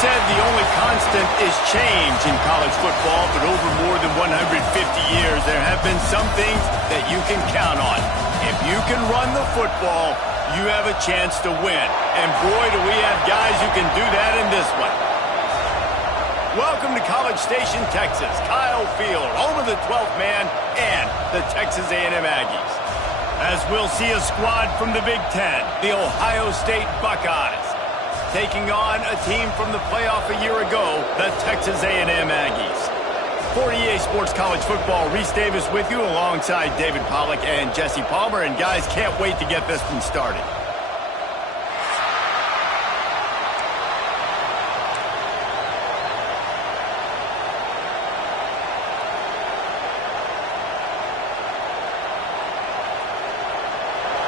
Said the only constant is change in college football, but over more than 150 years, there have been some things that you can count on. If you can run the football, you have a chance to win. And boy, do we have guys who can do that in this one. Welcome to College Station, Texas. Kyle Field, home of the 12th man and the Texas A&M Aggies. As we'll see a squad from the Big Ten, the Ohio State Buckeyes, taking on a team from the playoff a year ago, the Texas A&M Aggies. For EA Sports College Football, Reese Davis with you alongside David Pollack and Jesse Palmer. And guys, can't wait to get this one started.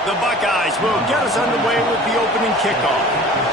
The Buckeyes will get us underway with the opening kickoff.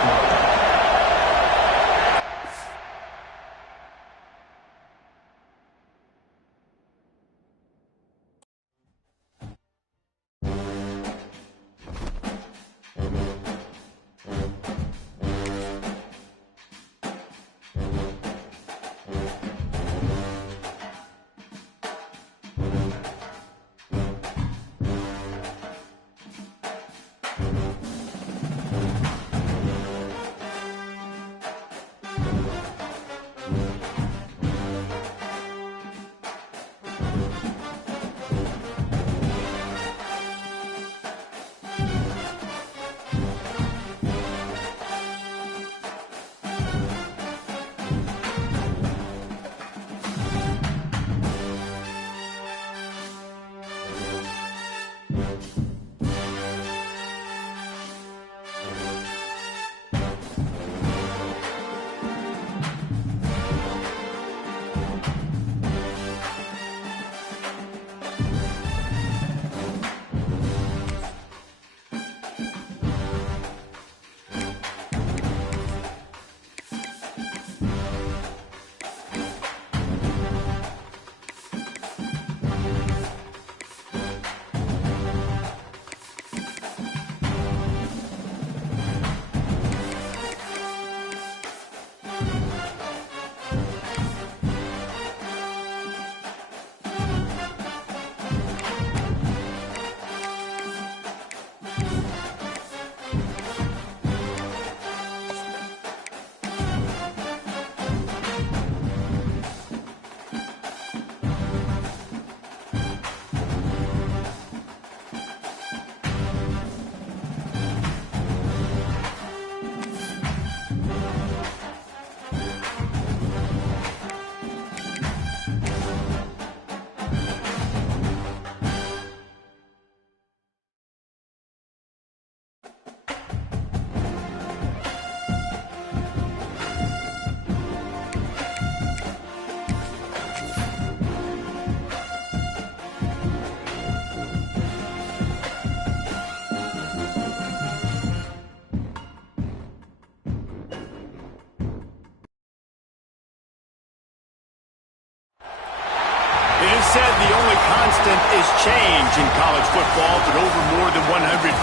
Said the only constant is change in college football, but over more than 150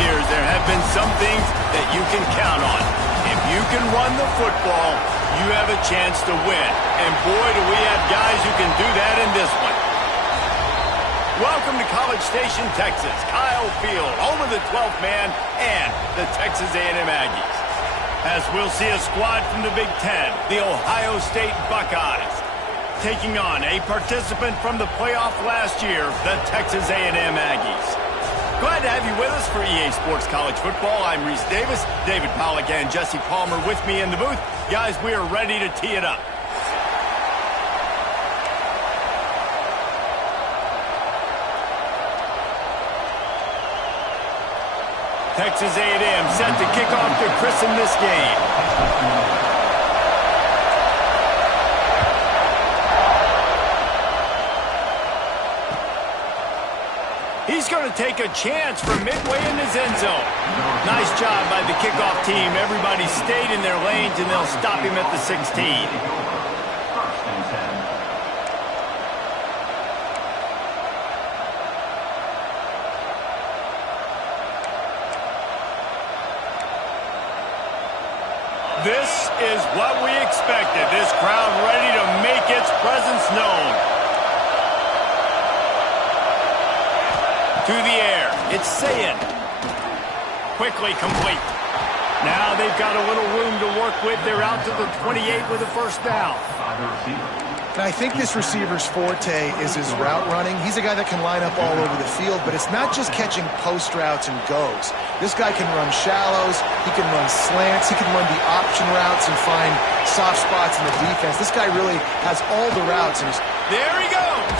years, there have been some things that you can count on. If you can run the football, you have a chance to win. And boy, do we have guys who can do that in this one. Welcome to College Station, Texas. Kyle Field, home of the 12th man and the Texas A&M Aggies. As we'll see a squad from the Big Ten, the Ohio State Buckeyes, taking on a participant from the playoff last year, the Texas A&M Aggies. Glad to have you with us for EA Sports College Football. I'm Reese Davis, David Pollack and Jesse Palmer with me in the booth. Guys, we are ready to tee it up. Texas A&M set to kick off to christen this game. He's going to take a chance from midway in his end zone. Nice job by the kickoff team. Everybody stayed in their lanes, and they'll stop him at the 16. This is what we expected. This crowd ready to make its presence known. To the air. It's Ncaa. Quickly complete. Now they've got a little room to work with. They're out to the 28 with a first down. And I think this receiver's forte is his route running. He's a guy that can line up all over the field, but it's not just catching post routes and goes. This guy can run shallows, he can run slants, he can run the option routes and find soft spots in the defense. This guy really has all the routes. And there he goes!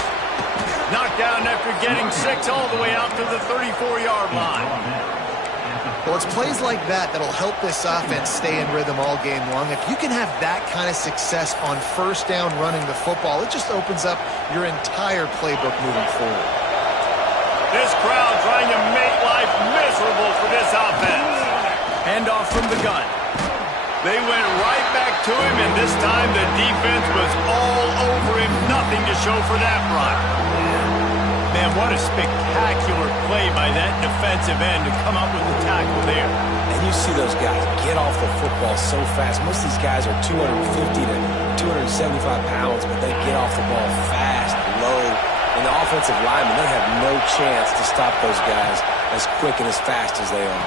Knocked down after getting 6 all the way out to the 34-yard line. Well, it's plays like that that'll help this offense stay in rhythm all game long. If you can have that kind of success on first down running the football, it just opens up your entire playbook moving forward. This crowd trying to make life miserable for this offense. Handoff from the gun. They went right back to him, and this time the defense was all over him. Nothing to show for that run. Man, what a spectacular play by that defensive end to come up with the tackle there. And you see those guys get off the football so fast. Most of these guys are 250 to 275 pounds, but they get off the ball fast, low. And the offensive linemen, they have no chance to stop those guys as quick and as fast as they are.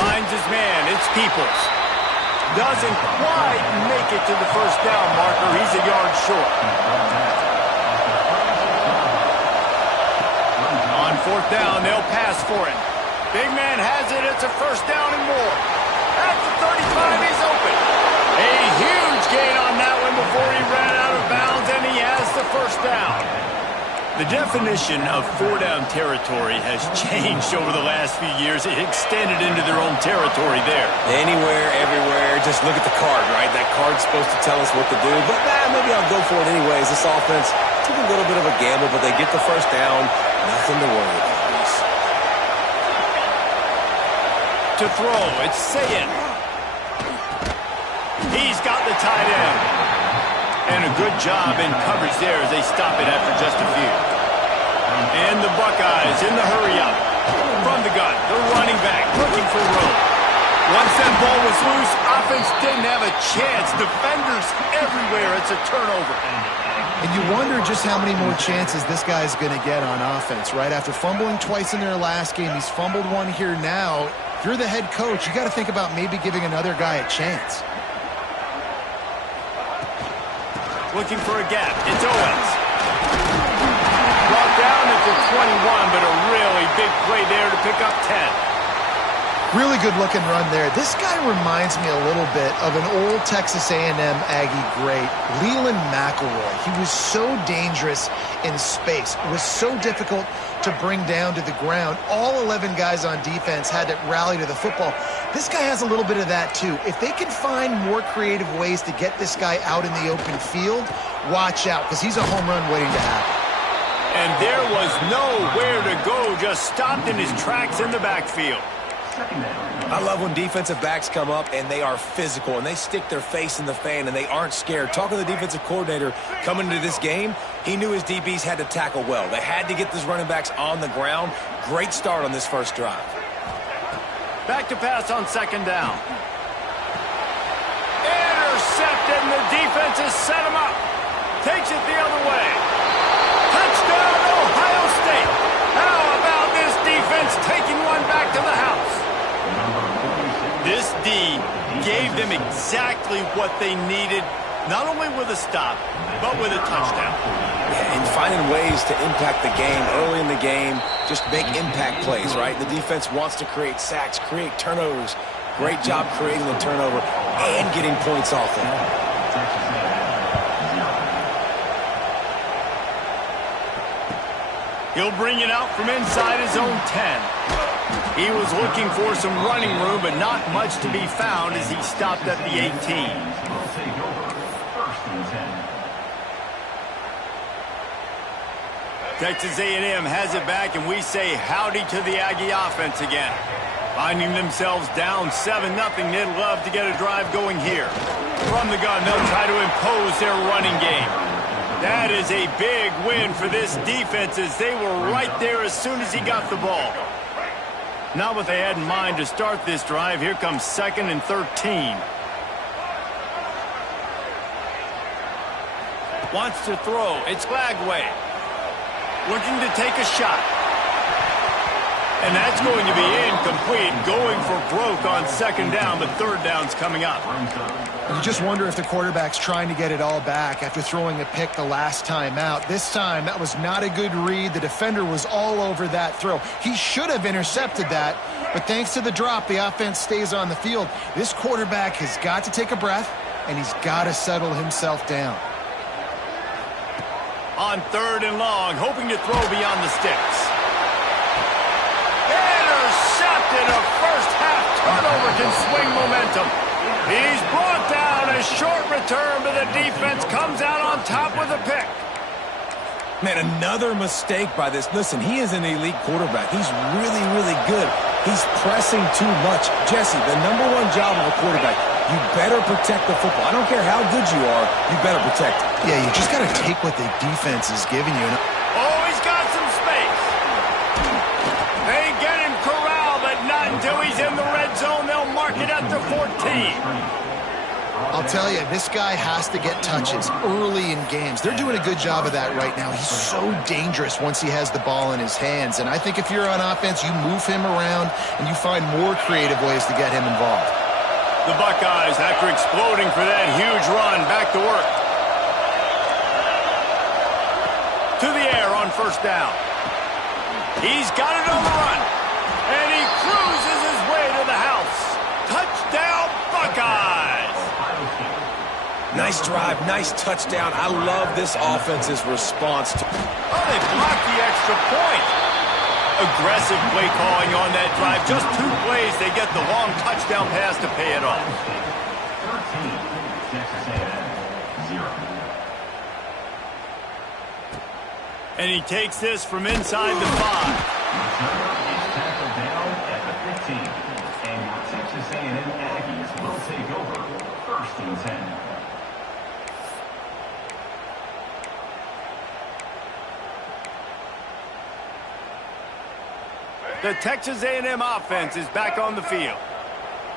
Finds his man. It's Peoples. Doesn't quite make it to the first down marker. He's a yard short. On fourth down, they'll pass for it. Big man has it. It's a first down and more. At the 35, he's open. A huge gain on that one before he ran out of bounds, and he has the first down. The definition of four-down territory has changed over the last few years. It extended into their own territory there. Anywhere, everywhere, just look at the card, right? That card's supposed to tell us what to do, but maybe I'll go for it anyways. This offense took a little bit of a gamble, but they get the first down. Nothing to worry about. To throw, it's Ncaa. He's got the tight end. And a good job in coverage there as they stop it after just a few. And the Buckeyes in the hurry-up. From the gun, the running back looking for room. Once that ball was loose, offense didn't have a chance. Defenders everywhere. It's a turnover. And you wonder just how many more chances this guy's going to get on offense, right? After fumbling twice in their last game, he's fumbled one here now. If you're the head coach, you got to think about maybe giving another guy a chance. Looking for a gap. It's Owens. Brought down at the 21, but a really big play there to pick up 10. Really good-looking run there. This guy reminds me a little bit of an old Texas A&M Aggie great, Leland McElroy. He was so dangerous in space. It was so difficult to bring down to the ground. All 11 guys on defense had to rally to the football. This guy has a little bit of that, too. If they can find more creative ways to get this guy out in the open field, watch out, because he's a home run waiting to happen. And there was nowhere to go, just stopped in his tracks in the backfield. I love when defensive backs come up and they are physical and they stick their face in the fan and they aren't scared. Talking to the defensive coordinator coming into this game, he knew his DBs had to tackle well. They had to get these running backs on the ground. Great start on this first drive. Back to pass on second down. Intercepted, and the defense has set him up. Takes it the other way. Touchdown, Ohio State. How about this defense taking one back to the house? This D gave them exactly what they needed, not only with a stop, but with a touchdown. Yeah, and finding ways to impact the game early in the game, just make impact plays, right? The defense wants to create sacks, create turnovers. Great job creating the turnover and getting points off them. He'll bring it out from inside his own 10. He was looking for some running room, but not much to be found as he stopped at the 18. Texas A&M has it back, and we say howdy to the Aggie offense again. Finding themselves down 7-0, they'd love to get a drive going here. From the gun, they'll try to impose their running game. That is a big win for this defense as they were right there as soon as he got the ball. Not what they had in mind to start this drive. Here comes 2nd and 13. Wants to throw. It's Lagway. Looking to take a shot. And that's going to be incomplete. Going for broke on 2nd down, but 3rd down's coming up. You just wonder if the quarterback's trying to get it all back after throwing a pick the last time out. This time, that was not a good read. The defender was all over that throw. He should have intercepted that, but thanks to the drop, the offense stays on the field. This quarterback has got to take a breath, and he's got to settle himself down. On 3rd and long, hoping to throw beyond the sticks. Intercepted. A first-half turnover can swing momentum. He's brought down. A short return, but the defense comes out on top with a pick. Man, another mistake by this. Listen, he is an elite quarterback. He's really, really good. He's pressing too much. Jesse, the #1 job of a quarterback, you better protect the football. I don't care how good you are, you better protect it. Yeah, you just got to take what the defense is giving you. Oh, he's got some space. They get him corralled, but not until he's in the red zone. They'll mark it at the 14. I'll tell you, this guy has to get touches early in games. They're doing a good job of that right now. He's so dangerous once he has the ball in his hands. And I think if you're on offense, you move him around and you find more creative ways to get him involved. The Buckeyes, after exploding for that huge run, back to work. To the air on 1st down. He's got it on the run. And he cruises his way to the house. Touchdown, Buckeyes! Nice drive, nice touchdown. I love this offense's response to... Oh, they blocked the extra point. Aggressive play calling on that drive. Just 2 plays, they get the long touchdown pass to pay it off. And he takes this from inside the 5. Tackled down at the 15. And your Texas A&M Aggies will take over 1st and 10. The Texas A&M offense is back on the field.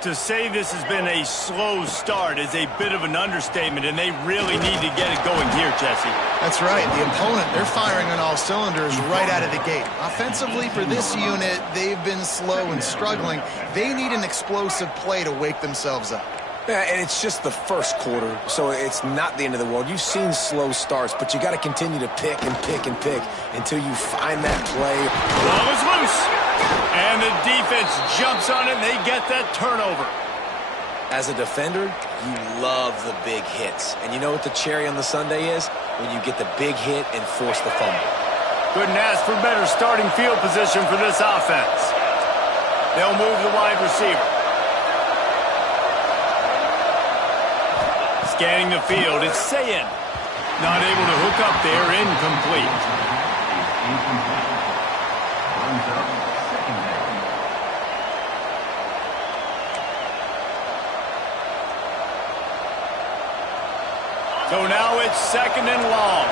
To say this has been a slow start is a bit of an understatement, and they really need to get it going here, Jesse. That's right. The opponent, they're firing on all cylinders right out of the gate. Offensively, for this unit, they've been slow and struggling. They need an explosive play to wake themselves up. Yeah, and it's just the 1st quarter, so it's not the end of the world. You've seen slow starts, but you got to continue to pick and pick and pick until you find that play. Ball is loose, and the defense jumps on it, and they get that turnover. As a defender, you love the big hits. And you know what the cherry on the sundae is? When you get the big hit and force the fumble. Couldn't ask for better starting field position for this offense. They'll move the wide receiver. Scanning the field, it's Sayin. Not able to hook up there, incomplete. So now it's 2nd and long.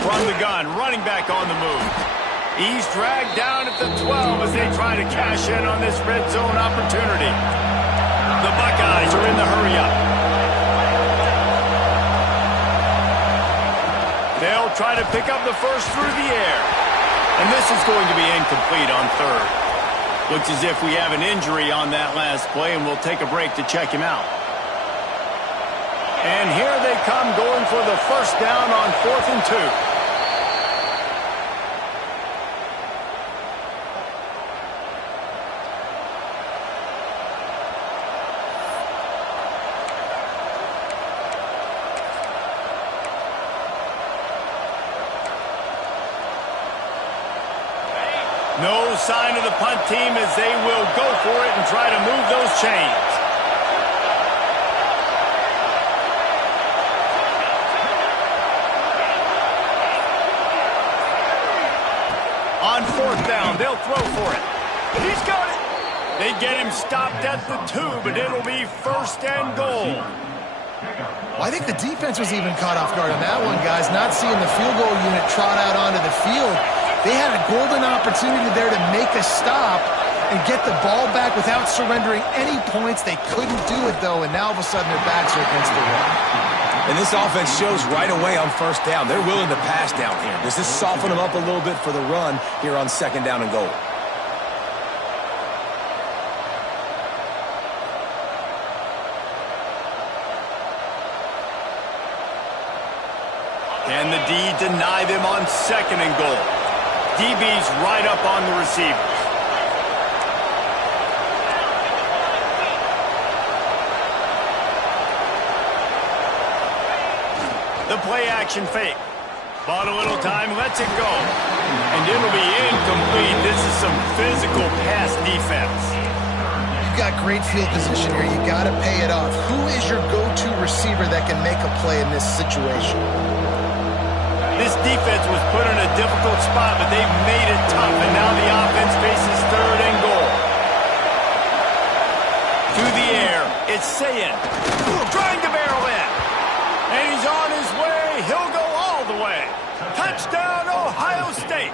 From the gun, running back on the move. He's dragged down at the 12 as they try to cash in on this red zone opportunity. The Buckeyes are in the hurry-up. They'll try to pick up the first through the air. And this is going to be incomplete on 3rd. Looks as if we have an injury on that last play, and we'll take a break to check him out. And here they come going for the 1st down on 4th and 2. No sign of the punt team as they will go for it and try to move those chains. On fourth down, they'll throw for it. He's got it. They get him stopped at the 2, but it'll be first and goal. Well, I think the defense was even caught off guard on that one, guys. Not seeing the field goal unit trot out onto the field. They had a golden opportunity there to make a stop and get the ball back without surrendering any points. They couldn't do it, though, and now all of a sudden their backs are against the wall. And this offense shows right away on first down. They're willing to pass down here. Does this soften them up a little bit for the run here on second down and goal? Can the D deny them on second and goal? DB's right up on the receivers. The play action fake. Bought a little time, lets it go. And it'll be incomplete. This is some physical pass defense. You've got great field position here. You got to pay it off. Who is your go-to receiver that can make a play in this situation? This defense was put in a difficult spot, but they've made it tough. And now the offense faces third and goal. Through the air, it's Ncaa. Trying to barrel in. And he's on his way. He'll go all the way. Touchdown, Ohio State.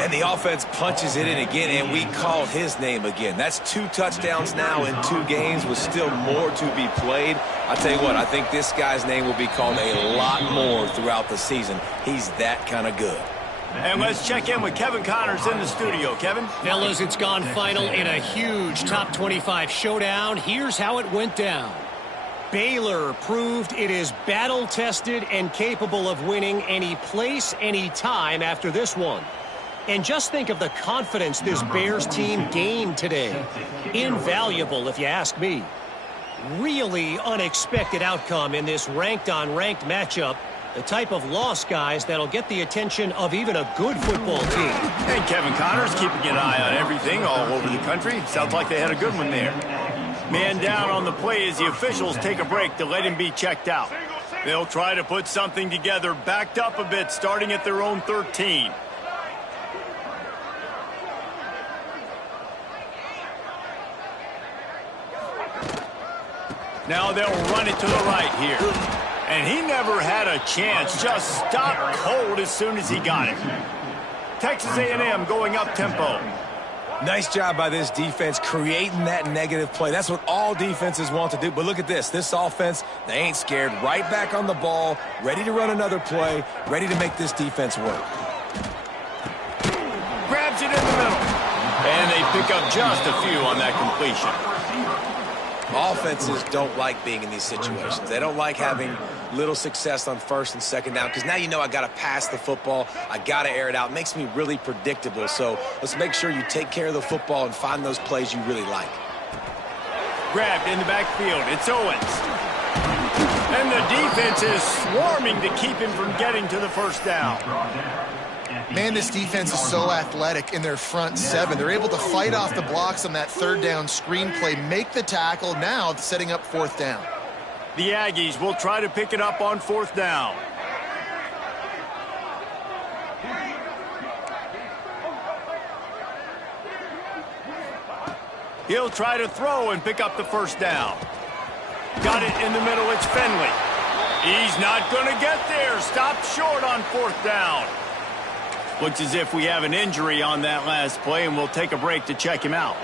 And the offense punches it in again, and we called his name again. That's 2 touchdowns now in 2 games with still more to be played. I tell you what, I think this guy's name will be called a lot more throughout the season. He's that kind of good. And let's check in with Kevin Connors in the studio. Kevin? Fellas, it's gone final in a huge top 25 showdown. Here's how it went down. Baylor proved it is battle-tested and capable of winning any place, any time after this one. And just think of the confidence this Bears team gained today. Invaluable, if you ask me. Really unexpected outcome in this ranked-on-ranked matchup. The type of loss, guys, that'll get the attention of even a good football team. And Kevin Connors keeping an eye on everything all over the country. Sounds like they had a good one there. Man down on the play as the officials take a break to let him be checked out. They'll try to put something together, backed up a bit, starting at their own 13. Now they'll run it to the right here. And he never had a chance, just stopped cold as soon as he got it. Texas A&M going up tempo. Nice job by this defense creating that negative play. That's what all defenses want to do. But look at this. This offense, they ain't scared. Right back on the ball, ready to run another play, ready to make this defense work. Grabs it in the middle. And they pick up just a few on that completion. Offenses don't like being in these situations. They don't like having little success on first and second down because now you know I got to pass the football. I got to air it out. It makes me really predictable. So let's make sure you take care of the football and find those plays you really like. Grabbed in the backfield. It's Owens. And the defense is swarming to keep him from getting to the first down. Man, this defense is so athletic in their front 7. They're able to fight off the blocks on that third down screen play, make the tackle, now setting up fourth down. The Aggies will try to pick it up on fourth down. He'll try to throw and pick up the first down. Got it in the middle. It's Finley. He's not going to get there. Stopped short on fourth down. Looks as if we have an injury on that last play, and we'll take a break to check him out.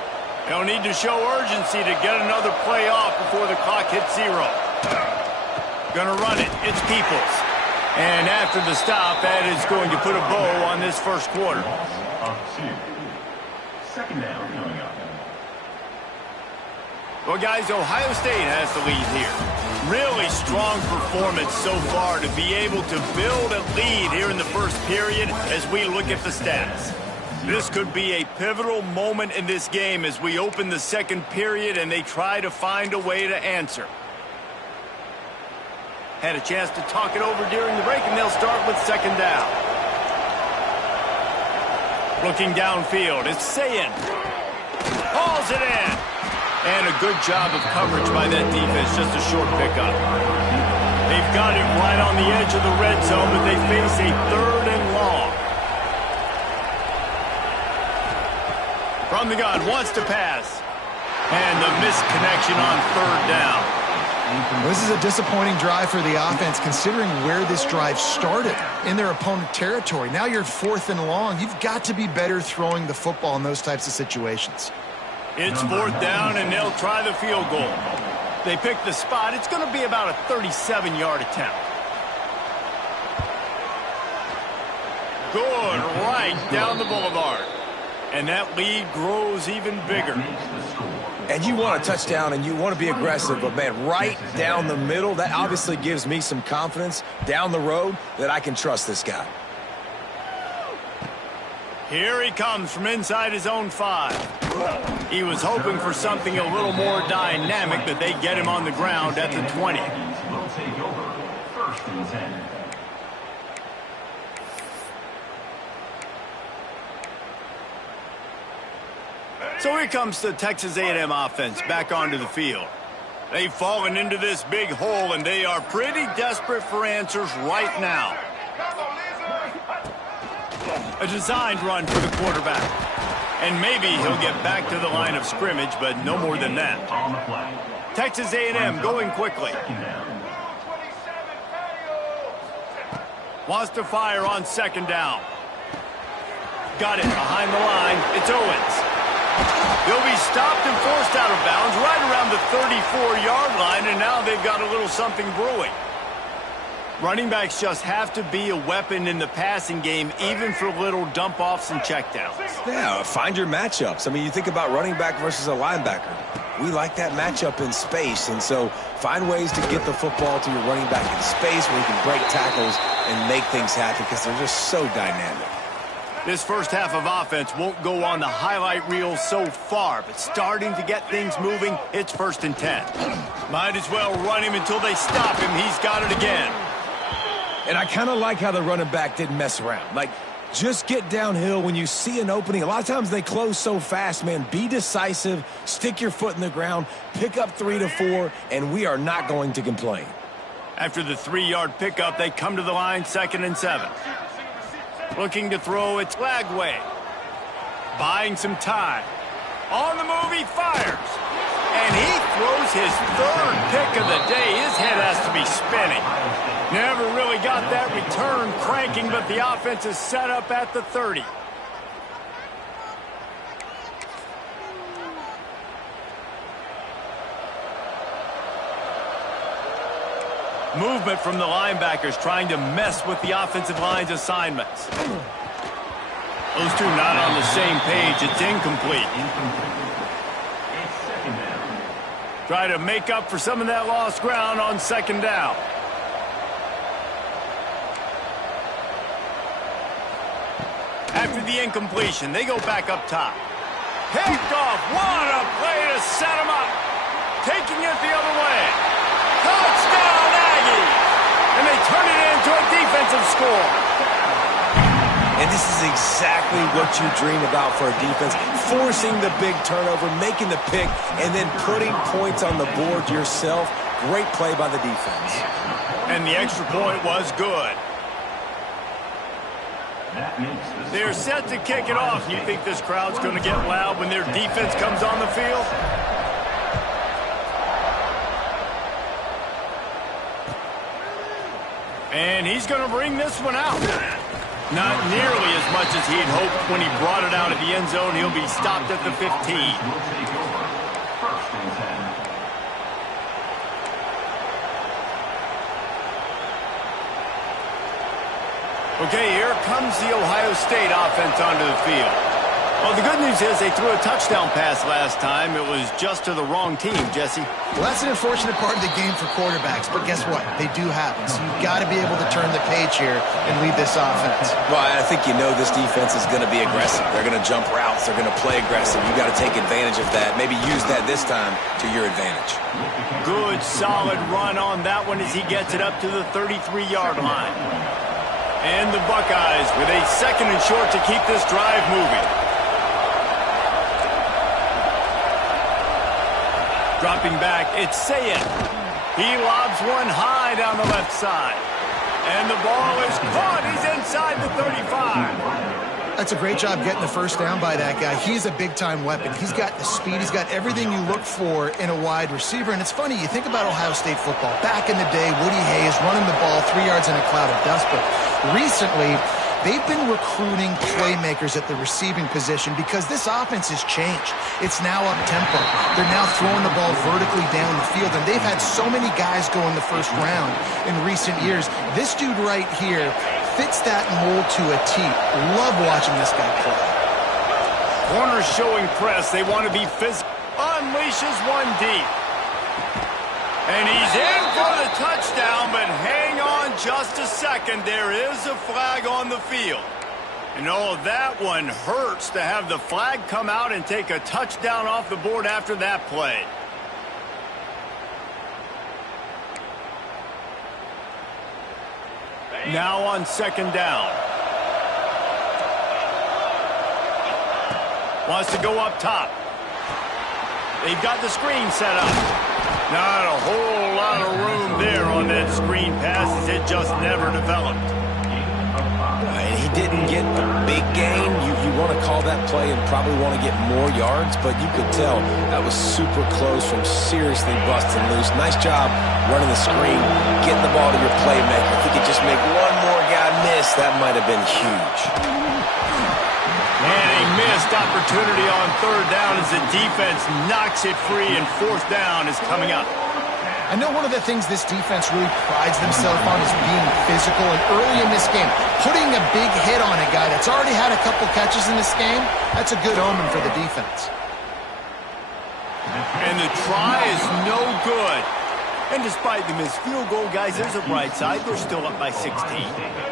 They'll need to show urgency to get another play off before the clock hits 0. Gonna run it. It's Peoples. And after the stop, that is going to put a bow on this first quarter. Second down coming up. Well, guys, Ohio State has the lead here. Really strong performance so far to be able to build a lead here in the first period as we look at the stats. This could be a pivotal moment in this game as we open the second period and they try to find a way to answer. Had a chance to talk it over during the break, and they'll start with second down. Looking downfield, it's Ncaa. Hauls it in. And a good job of coverage by that defense, just a short pickup. They've got it right on the edge of the red zone, but they face a 3rd and long. From the gun, wants to pass. And the misconnection on 3rd down. This is a disappointing drive for the offense, considering where this drive started in their opponent territory. Now you're 4th and long. You've got to be better throwing the football in those types of situations. It's 4th down, and they'll try the field goal. They pick the spot. It's going to be about a 37-yard attempt. Good, right down the boulevard. And that lead grows even bigger. And you want a touchdown and you want to be aggressive, but, man, right down the middle, that obviously gives me some confidence down the road that I can trust this guy. Here he comes from inside his own 5. He was hoping for something a little more dynamic, but they get him on the ground at the 20. Will take over 1st and 10. So here comes the Texas A&M offense back onto the field. They've fallen into this big hole, and they are pretty desperate for answers right now. A designed run for the quarterback. And maybe he'll get back to the line of scrimmage, but no more than that. Texas A&M going quickly. Wants to fire on 2nd down. Got it behind the line. It's Owens. They'll be stopped and forced out of bounds right around the 34-yard line, and now they've got a little something brewing. Running backs just have to be a weapon in the passing game, even for little dump-offs and checkdowns. Yeah, find your matchups. I mean, you think about running back versus a linebacker. We like that matchup in space, and so find ways to get the football to your running back in space where you can break tackles and make things happen because they're just so dynamic. This first half of offense won't go on the highlight reel so far, but starting to get things moving, it's 1st and 10. Might as well run him until they stop him. He's got it again. And I kind of like how the running back didn't mess around. Like, just get downhill when you see an opening. A lot of times they close so fast, man. Be decisive, stick your foot in the ground, pick up 3 to 4, and we are not going to complain. After the 3-yard pickup, they come to the line, 2nd and 7. Looking to throw, it's Lagway. Buying some time. On the move, he fires. And he throws his 3rd pick of the day. His head has to be spinning. Never really got that return cranking, but the offense is set up at the 30. Movement from the linebackers trying to mess with the offensive line's assignments. Those two not on the same page. It's incomplete. It's 2nd down. Try to make up for some of that lost ground on 2nd down. After the incompletion, they go back up top. Picked off. What a play to set him up. Taking it the other way. Touchdown, Aggies! And they turn it into a defensive score. And this is exactly what you dream about for a defense. Forcing the big turnover, making the pick, and then putting points on the board yourself. Great play by the defense. And the extra point was good. They're set to kick it off. You think this crowd's going to get loud when their defense comes on the field? And he's going to bring this one out. Not nearly as much as he'd hoped when he brought it out of the end zone. He'll be stopped at the 15. Will take over 1st and 10. Okay, here comes the Ohio State offense onto the field. Well, the good news is they threw a touchdown pass last time. It was just to the wrong team, Jesse. Well, that's an unfortunate part of the game for quarterbacks, but guess what? They do happen. So you've got to be able to turn the page here and lead this offense. Well, I think you know this defense is going to be aggressive. They're going to jump routes. They're going to play aggressive. You've got to take advantage of that. Maybe use that this time to your advantage. Good, solid run on that one as he gets it up to the 33-yard line. And the Buckeyes with a 2nd and short to keep this drive moving. Dropping back, it's Ncaa. He lobs one high down the left side. And the ball is caught. He's inside the 35. That's a great job getting the first down by that guy. He's a big-time weapon. He's got the speed. He's got everything you look for in a wide receiver. And it's funny, you think about Ohio State football. Back in the day, Woody Hayes running the ball 3 yards in a cloud of dust. But recently, they've been recruiting playmakers at the receiving position because this offense has changed. It's now up-tempo. They're now throwing the ball vertically down the field, and they've had so many guys go in the first round in recent years. This dude right here fits that mold to a T. Love watching this guy play. Corners showing press. They want to be physical. Unleashes one deep. And he's in for the touchdown, but hang on just a second. There is a flag on the field. And oh, that one hurts to have the flag come out and take a touchdown off the board after that play. Now on 2nd down. Wants to go up top. They've got the screen set up. Not a whole lot of room there on that screen pass as it just never developed. And he didn't get a big gain. You want to call that play and probably want to get more yards, but you could tell that was super close from seriously busting loose. Nice job running the screen, getting the ball to your playmaker. If he could just make one more guy miss, that might have been huge. And a missed opportunity on 3rd down as the defense knocks it free, and 4th down is coming up. I know one of the things this defense really prides themselves on is being physical, and early in this game, putting a big hit on a guy that's already had a couple catches in this game, that's a good omen for the defense. And the try is no good. And despite the missed field goal, guys, there's a bright side. They're still up by 16.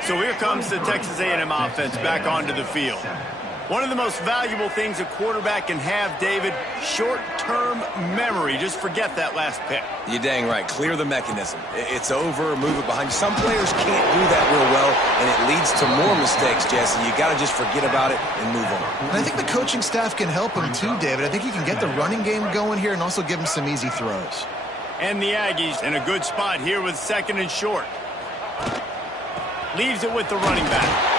So here comes the Texas A&M offense back onto the field. One of the most valuable things a quarterback can have, David, short-term memory. Just forget that last pick. You're dang right. Clear the mechanism. It's over, move it behind you. Some players can't do that real well, and it leads to more mistakes, Jesse. You got to just forget about it and move on. And I think the coaching staff can help him too, David. I think he can get the running game going here and also give him some easy throws. And the Aggies in a good spot here with 2nd and short. Leaves it with the running back.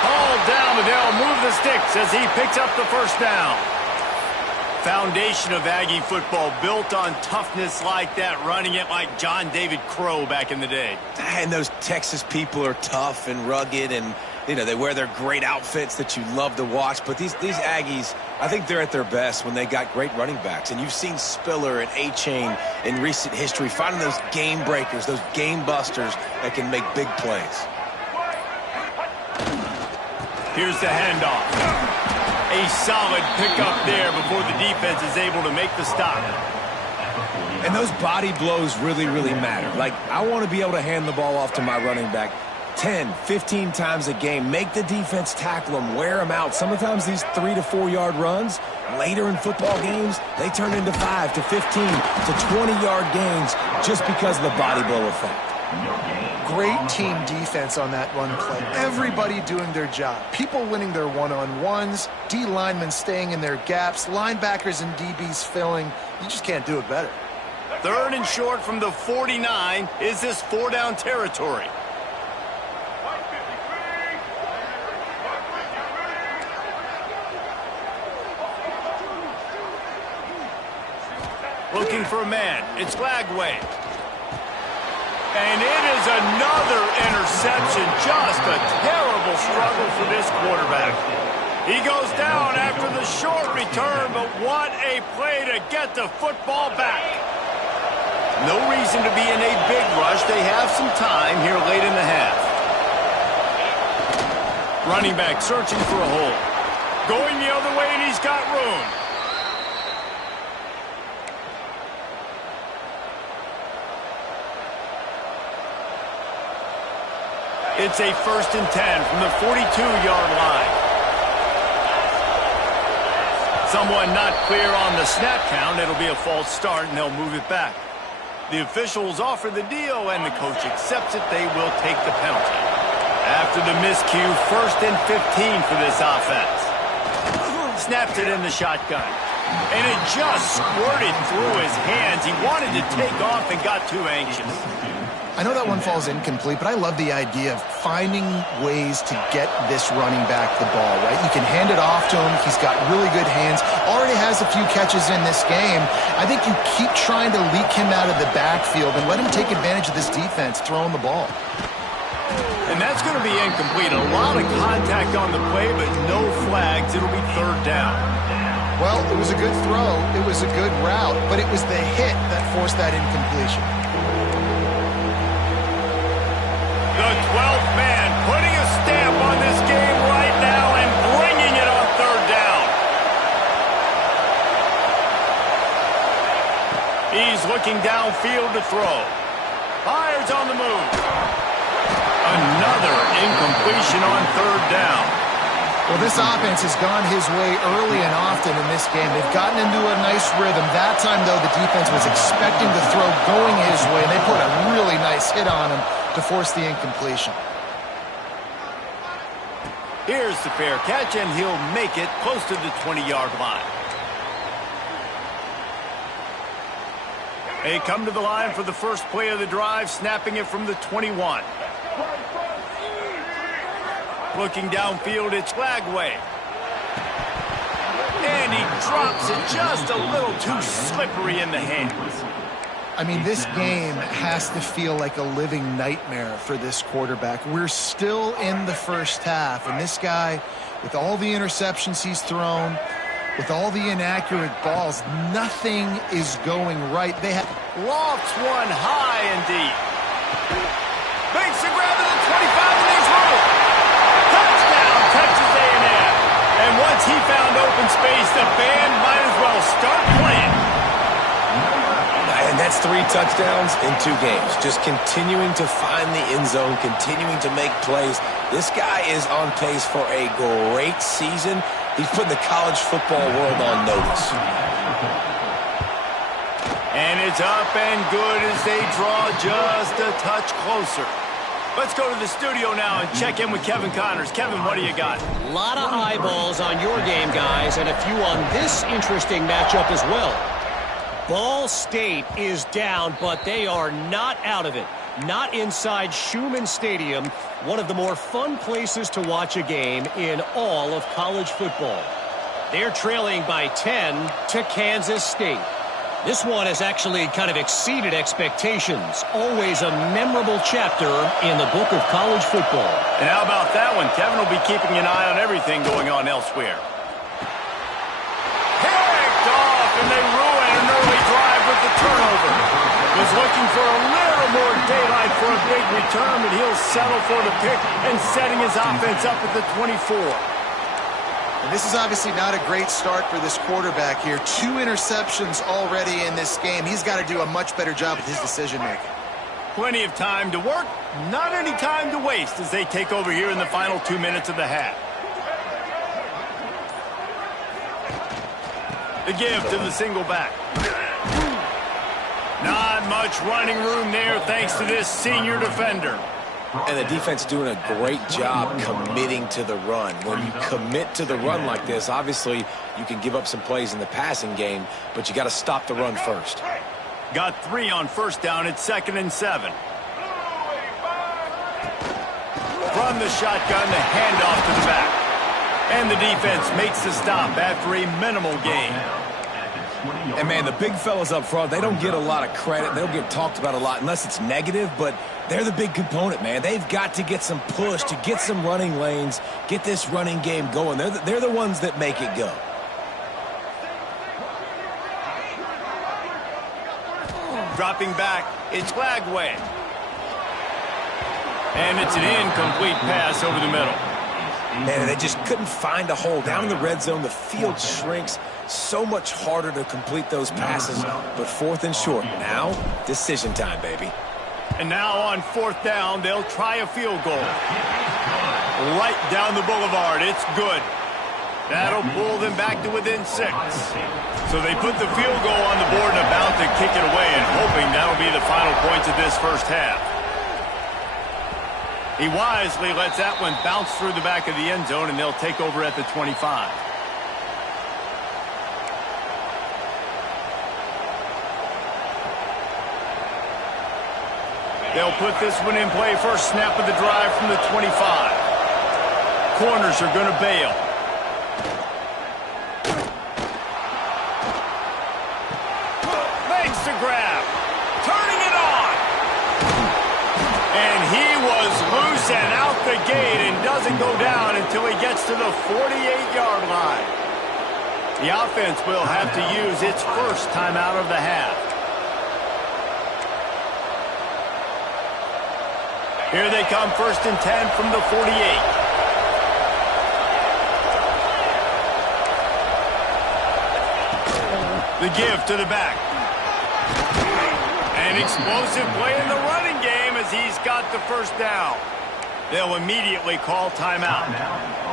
Hauled down, but they'll move the sticks as he picks up the first down. Foundation of Aggie football built on toughness like that, running it like John David Crow back in the day. And those Texas people are tough and rugged, and you know they wear their great outfits that you love to watch. But these Aggies, I think they're at their best when they got great running backs. And you've seen Spiller and A-Chain in recent history finding those game breakers, those game busters that can make big plays. Here's the handoff. A solid pickup there before the defense is able to make the stop. And those body blows really, really matter. Like, I want to be able to hand the ball off to my running back 10, 15 times a game. Make the defense tackle them, wear them out. Sometimes these 3 to 4 yard runs, later in football games, they turn into 5 to 15 to 20-yard gains just because of the body blow effect. Great team defense on that run play. Everybody doing their job. People winning their one-on-ones, D linemen staying in their gaps, linebackers and DBs filling. You just can't do it better. 3rd and short from the 49. Is this 4-down territory? Looking for a man. It's Lagway. And it is another interception. Just a terrible struggle for this quarterback. He goes down after the short return, but what a play to get the football back. No reason to be in a big rush. They have some time here late in the half. Running back searching for a hole. Going the other way, and he's got room. It's a 1st and 10 from the 42-yard line. Someone not clear on the snap count. It'll be a false start, and they'll move it back. The officials offer the deal, and the coach accepts it. They will take the penalty. After the miscue, 1st and 15 for this offense. Snapped it in the shotgun. And it just squirted through his hands. He wanted to take off and got too anxious. I know that one falls incomplete, but I love the idea of finding ways to get this running back the ball, right? You can hand it off to him. He's got really good hands. Already has a few catches in this game. I think you keep trying to leak him out of the backfield and let him take advantage of this defense throwing the ball. And that's going to be incomplete. A lot of contact on the play, but no flags. It'll be 3rd down. Well, it was a good throw. It was a good route, but it was the hit that forced that incompletion. The 12th man putting a stamp on this game right now and bringing it on 3rd down. He's looking downfield to throw. Fires on the move. Another incompletion on 3rd down. Well, this offense has gone his way early and often in this game. They've gotten into a nice rhythm. That time, though, the defense was expecting the throw going his way, and they put a really nice hit on him to force the incompletion. Here's the fair catch, and he'll make it close to the 20-yard line. They come to the line for the first play of the drive, snapping it from the 21. Looking downfield, it's Flagway. And he drops it just a little too slippery in the hands. I mean, this game has to feel like a living nightmare for this quarterback. We're still in the first half, and this guy, with all the interceptions he's thrown, with all the inaccurate balls, nothing is going right. They have lofts one high and deep. Makes the grab at the 25, and there's room. Touchdown, Texas A&M. And once he found open space, the band might as well start playing. And that's 3 touchdowns in 2 games. Just continuing to find the end zone, continuing to make plays. This guy is on pace for a great season. He's putting the college football world on notice. And it's up and good as they draw just a touch closer. Let's go to the studio now and check in with Kevin Connors. Kevin, what do you got? A lot of eyeballs on your game, guys, and a few on this interesting matchup as well. Ball State is down, but they are not out of it. Not inside Schumann Stadium, one of the more fun places to watch a game in all of college football. They're trailing by 10 to Kansas State. This one has actually kind of exceeded expectations. Always a memorable chapter in the book of college football. And how about that one? Kevin will be keeping an eye on everything going on elsewhere. Picked off, and they ruin an early drive with the turnover. Was looking for a little more daylight for a big return, but he'll settle for the pick and setting his offense up at the 24. And this is obviously not a great start for this quarterback here. 2 interceptions already in this game. He's got to do a much better job with his decision-making. Plenty of time to work, not any time to waste as they take over here in the final 2 minutes of the half. The give to the single back. Not much running room there thanks to this senior defender. And the defense doing a great job committing to the run. When you commit to the run like this, obviously you can give up some plays in the passing game, but you got to stop the run first. Got 3 on first down. It's 2nd and 7. From the shotgun, the handoff to the back. And the defense makes the stop after a minimal gain. And, man, the big fellas up front, they don't get a lot of credit. They don't get talked about a lot unless it's negative, but they're the big component, man. They've got to get some push, to get some running lanes, get this running game going. They're the ones that make it go. Dropping back, it's Flagway. And it's an incomplete pass over the middle. Man, they just couldn't find a hole. Down in the red zone, the field shrinks. So much harder to complete those passes, but 4th and short. Now, decision time, baby. And now on 4th down, they'll try a field goal. Right down the boulevard, it's good. That'll pull them back to within 6. So they put the field goal on the board and about to kick it away and hoping that'll be the final points of this first half. He wisely lets that one bounce through the back of the end zone, and they'll take over at the 25. They'll put this one in play. First snap of the drive from the 25. Corners are going to bail. Makes the grab. Turning it on. And he was loose and out the gate and doesn't go down until he gets to the 48-yard line. The offense will have to use its first timeout of the half. Here they come, 1st and 10 from the 48. The give to the back. An explosive play in the running game as he's got the first down. They'll immediately call timeout.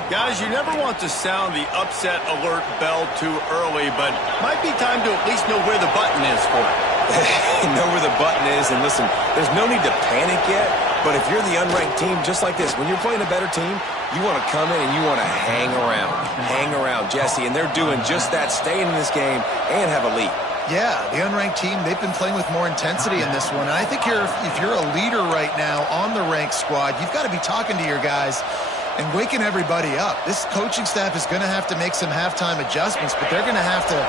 Guys, you never want to sound the upset alert bell too early, but might be time to at least know where the button is for it. Know where the button is, and listen, there's no need to panic yet. But if you're the unranked team, just like this, when you're playing a better team, you want to come in and you want to hang around. Hang around, Jesse. And they're doing just that, staying in this game and have a lead. Yeah, the unranked team, they've been playing with more intensity in this one. And I think if you're a leader right now on the ranked squad, you've got to be talking to your guys and waking everybody up. This coaching staff is going to have to make some halftime adjustments, but they're going to have to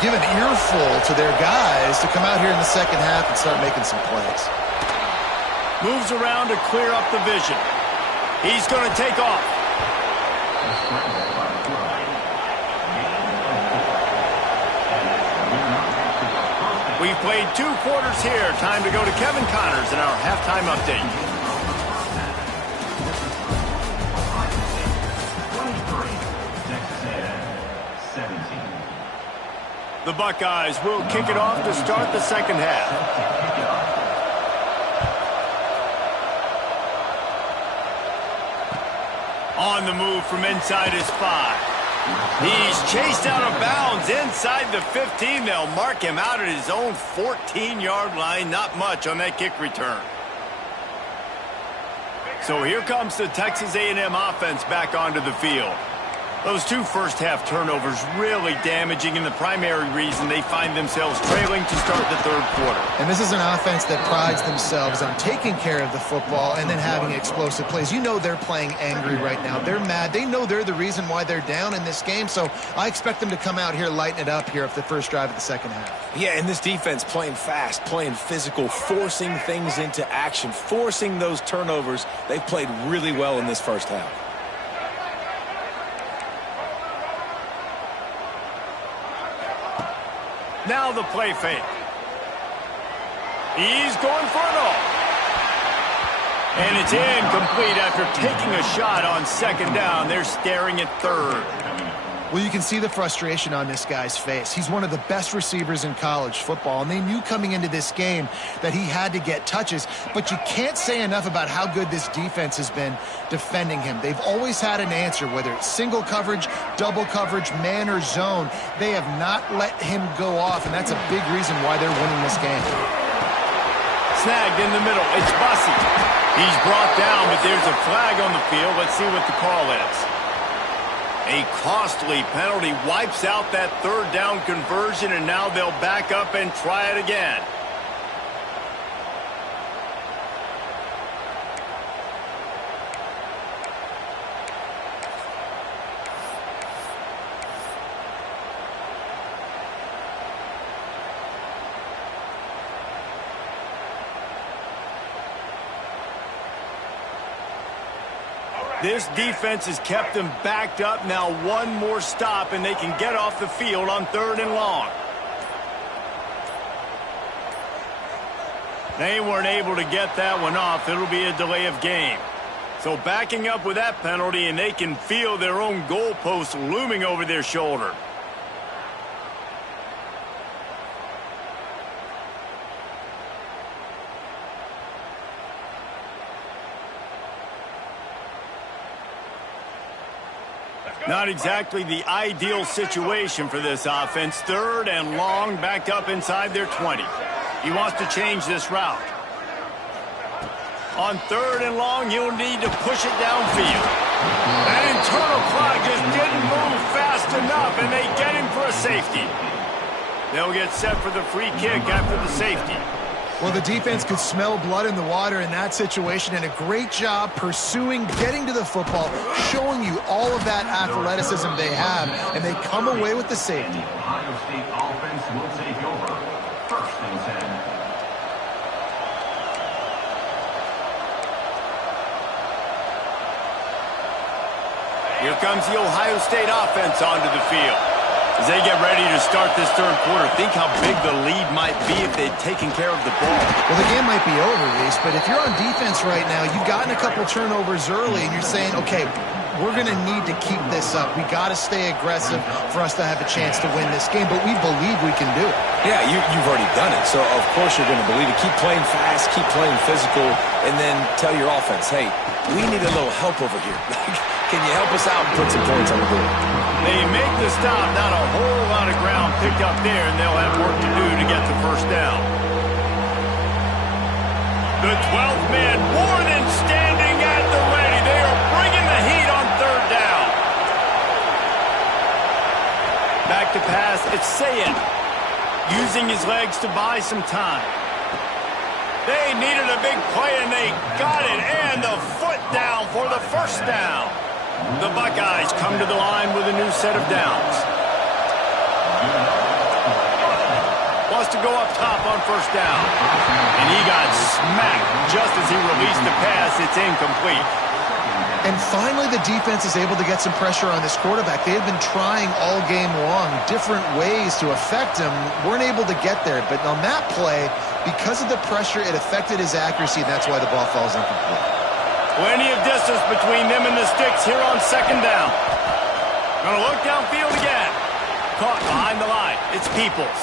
give an earful to their guys to come out here in the second half and start making some plays. Moves around to clear up the vision. He's going to take off. We've played 2 quarters here. Time to go to Kevin Connors in our halftime update. The Buckeyes will kick it off to start the second half. On the move from inside his 5. He's chased out of bounds inside the 15. They'll mark him out at his own 14-yard line. Not much on that kick return. So here comes the Texas A&M offense back onto the field. Those 2 first-half turnovers really damaging, and the primary reason they find themselves trailing to start the 3rd quarter. And this is an offense that prides themselves on taking care of the football and then having explosive plays. You know they're playing angry right now. They're mad. They know they're the reason why they're down in this game, so I expect them to come out here, lighten it up here for the first drive of the second half. Yeah, and this defense playing fast, playing physical, forcing things into action, forcing those turnovers. They've played really well in this first half. Now the play fake. He's going for it all. And it's incomplete after taking a shot on 2nd down. They're staring at 3rd. Well, you can see the frustration on this guy's face. He's one of the best receivers in college football, and they knew coming into this game that he had to get touches, but you can't say enough about how good this defense has been defending him. They've always had an answer, whether it's single coverage, double coverage, man or zone. They have not let him go off, and that's a big reason why they're winning this game. Snagged in the middle. It's Bussey. He's brought down, but there's a flag on the field. Let's see what the call is. A costly penalty wipes out that 3rd down conversion, and now they'll back up and try it again. This defense has kept them backed up. Now 1 more stop, and they can get off the field on 3rd and long. They weren't able to get that one off. It'll be a delay of game. So backing up with that penalty, and they can feel their own goalpost looming over their shoulder. Not exactly the ideal situation for this offense. 3rd and long, backed up inside their 20. He wants to change this route. On 3rd and long, you'll need to push it downfield. That internal clock just didn't move fast enough, and they get him for a safety. They'll get set for the free kick after the safety. Well, the defense could smell blood in the water in that situation, and a great job pursuing, getting to the football, showing you all of that athleticism they have, and they come away with the safety. Ohio State offense will take over. 1st and 10. Here comes the Ohio State offense onto the field. As they get ready to start this 3rd quarter, think how big the lead might be if they'd taken care of the ball. Well, the game might be over, Reese, but if you're on defense right now, you've gotten a couple turnovers early, and you're saying, okay, we're going to need to keep this up. We got to stay aggressive for us to have a chance to win this game, but we believe we can do it. Yeah, you've already done it, so of course you're going to believe it. Keep playing fast, keep playing physical, and then tell your offense, hey, we need a little help over here. Can you help us out and put some points on the board? They make the stop, not a whole lot of ground picked up there, and they'll have work to do to get the 1st down. The 12th man more than standing at the ready. They are bringing the heat on 3rd down. Back to pass, it's Ncaa, using his legs to buy some time. They needed a big play, and they got it, and the foot down for the 1st down. The Buckeyes come to the line with a new set of downs. Wants to go up top on 1st down. And he got smacked just as he released the pass. It's incomplete. And finally, the defense is able to get some pressure on this quarterback. They had been trying all game long, different ways to affect him, weren't able to get there. But on that play, because of the pressure, it affected his accuracy, and that's why the ball falls incomplete. Plenty of distance between them and the sticks here on 2nd down. Gonna look downfield again. Caught behind the line. It's Peoples.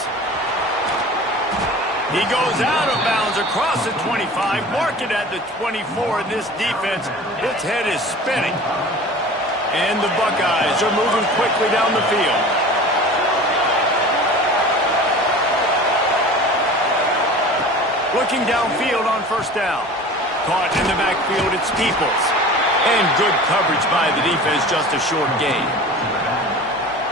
He goes out of bounds across the 25, mark it at the 24. This defense, its head is spinning. And the Buckeyes are moving quickly down the field. Looking downfield on 1st down. Caught in the backfield, it's Peoples. And good coverage by the defense, just a short gain.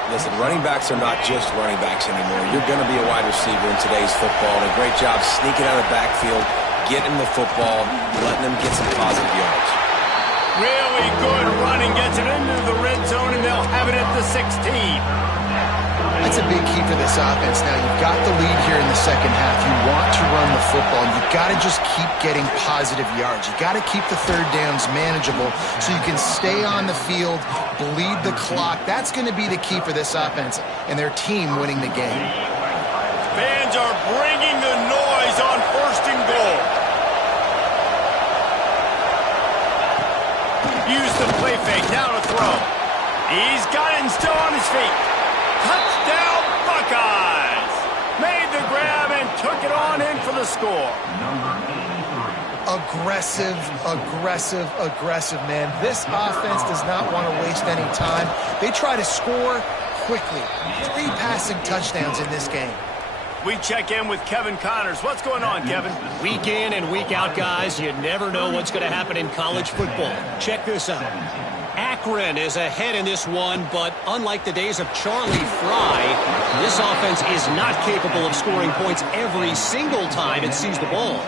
Listen, running backs are not just running backs anymore. You're going to be a wide receiver in today's football. And a great job sneaking out of the backfield, getting the football, letting them get some positive yards. Really good running, gets it into the red zone, and they'll have it at the 16. That's a big key for this offense. Now, you've got the lead here in the 2nd half. You want to run the football. You've got to just keep getting positive yards. You've got to keep the 3rd downs manageable so you can stay on the field, bleed the clock. That's going to be the key for this offense and their team winning the game. Fans are bringing the noise on 1st and goal. Use the play fake, now to throw. He's got it and still on his feet. Touchdown, Buckeyes! Made the grab and took it on in for the score. Aggressive, aggressive, aggressive, man. This offense does not want to waste any time. They try to score quickly. 3 passing touchdowns in this game. We check in with Kevin Connors. What's going on, Kevin? Week in and week out, guys, you never know what's going to happen in college football. Check this out. Akron is ahead in this one, but unlike the days of Charlie Fry, this offense is not capable of scoring points every single time it sees the ball.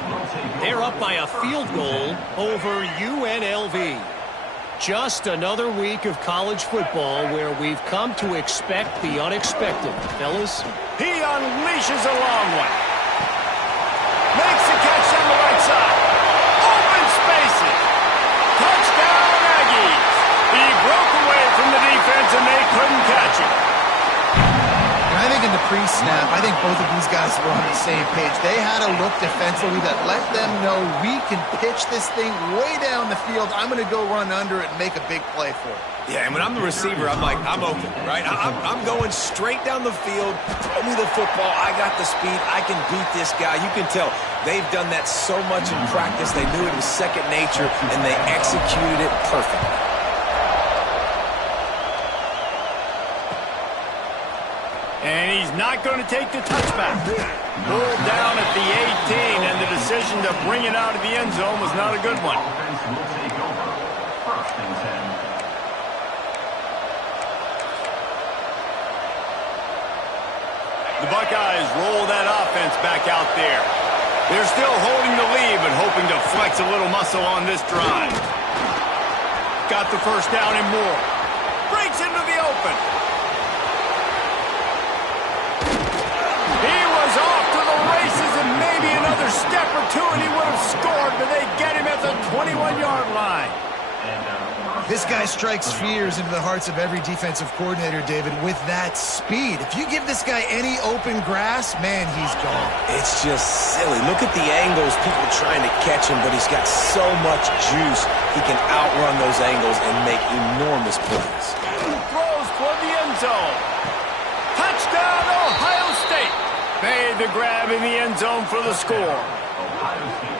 They're up by a field goal over UNLV. Just another week of college football where we've come to expect the unexpected. Fellas? He unleashes a long one. Makes the catch on the right side. Open spaces. Touchdown, Aggies. He broke away from the defense, and they couldn't catch him. And I think in the pre-snap, I think both of these guys were on the same page. They had a look defensively that let them know we can pitch this thing way down the field. I'm going to go run under it and make a big play for it. Yeah, and when I'm the receiver, I'm like, I'm open, right? I'm going straight down the field. Throw me the football. I got the speed. I can beat this guy. You can tell they've done that so much in practice. They knew it was second nature, and they executed it perfectly. And he's not going to take the touchback. Pulled down at the 18, and the decision to bring it out of the end zone was not a good one. Offense will take over. First and 10. The Buckeyes roll that offense back out there. They're still holding the lead, but hoping to flex a little muscle on this drive. Got the first down and more. Breaks into the open. He was off to the races, and maybe another step or two, and he would have scored, but they get him at the 21-yard line. This guy strikes fears into the hearts of every defensive coordinator, David, with that speed. If you give this guy any open grass, man, he's gone. It's just silly. Look at the angles, people trying to catch him, but he's got so much juice. He can outrun those angles and make enormous plays. Throws for the end zone. Touchdown, Ohio State. Made the grab in the end zone for the score. Ohio State.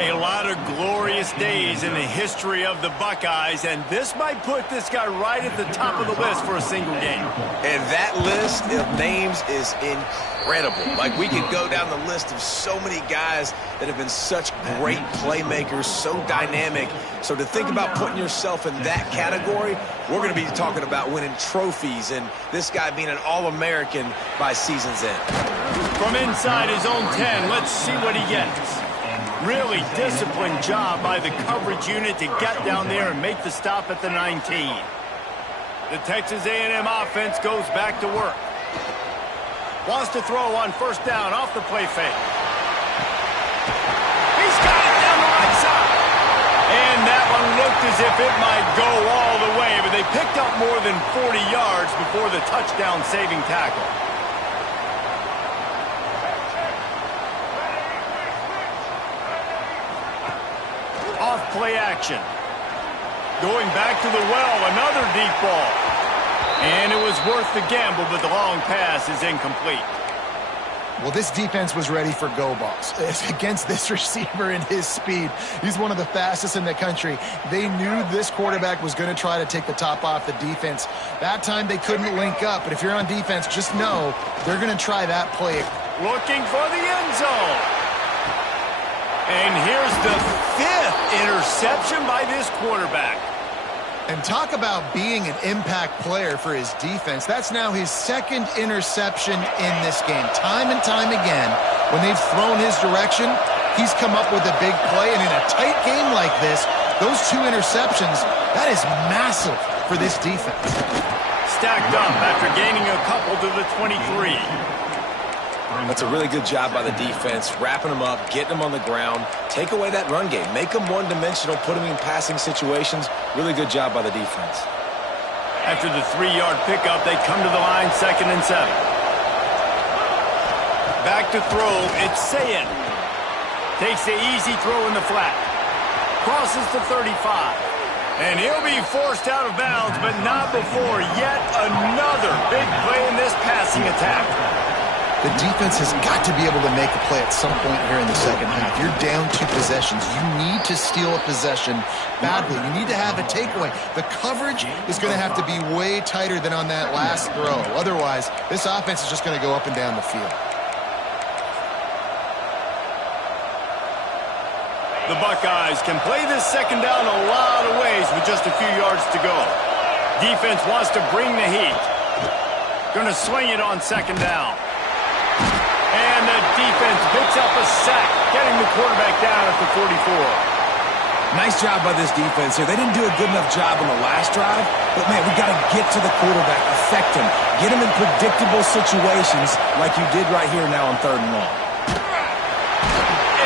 A lot of glorious days in the history of the Buckeyes, and this might put this guy right at the top of the list for a single game. And that list of names is incredible. Like, we could go down the list of so many guys that have been such great playmakers, so dynamic. So to think about putting yourself in that category, we're going to be talking about winning trophies and this guy being an All-American by season's end. From inside his own 10, let's see what he gets. Really disciplined job by the coverage unit to get down there and make the stop at the 19. The Texas A&M offense goes back to work. Wants to throw on first down off the play fake. He's got it down the right side. And that one looked as if it might go all the way, but they picked up more than 40 yards before the touchdown-saving tackle. Off play action. Going back to the well, another deep ball. And it was worth the gamble, but the long pass is incomplete. Well, this defense was ready for go balls. Against this receiver and his speed, he's one of the fastest in the country. They knew this quarterback was going to try to take the top off the defense. That time they couldn't link up, but if you're on defense, just know they're going to try that play. Looking for the end zone. And here's the 5th interception by this quarterback. And talk about being an impact player for his defense. That's now his 2nd interception in this game. Time and time again, when they've thrown his direction, he's come up with a big play. And in a tight game like this, those 2 interceptions, that is massive for this defense. Stacked up after gaining a couple to the 23. That's a really good job by the defense, wrapping them up, getting them on the ground, take away that run game, make them one-dimensional, put them in passing situations. Really good job by the defense. After the 3-yard pickup, they come to the line, 2nd and 7. Back to throw, it's Ncaa. Takes the easy throw in the flat. Crosses the 35. And he'll be forced out of bounds, but not before yet another big play in this passing attack. The defense has got to be able to make a play at some point here in the second half. You're down 2 possessions. You need to steal a possession badly. You need to have a takeaway. The coverage is going to have to be way tighter than on that last throw. Otherwise, this offense is just going to go up and down the field. The Buckeyes can play this second down a lot of ways with just a few yards to go. Defense wants to bring the heat. Going to swing it on second down. And the defense picks up a sack, getting the quarterback down at the 44. Nice job by this defense here. They didn't do a good enough job on the last drive, but, man, we got to get to the quarterback, affect him, get him in predictable situations like you did right here now on 3rd and long.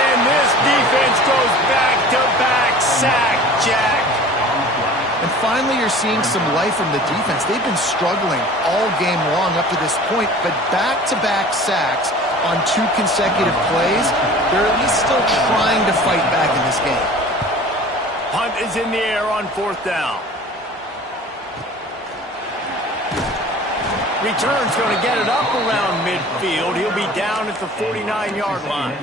And this defense goes back-to-back sack, Jack. And finally, you're seeing some life from the defense. They've been struggling all game long up to this point, but back-to-back sacks on 2 consecutive plays, they're at least still trying to fight back in this game. Punt is in the air on 4th down. Return's going to get it up around midfield. He'll be down at the 49-yard line.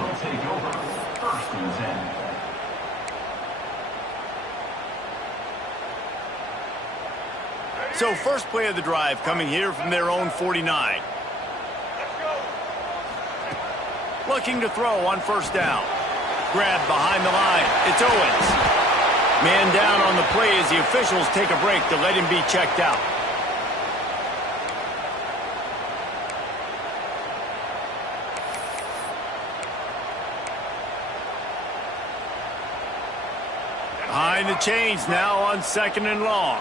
Will take over. First and 10. So first play of the drive coming here from their own 49. Looking to throw on first down. Grab behind the line. It's Owens. Man down on the play as the officials take a break to let him be checked out. Behind the chains now on 2nd and long.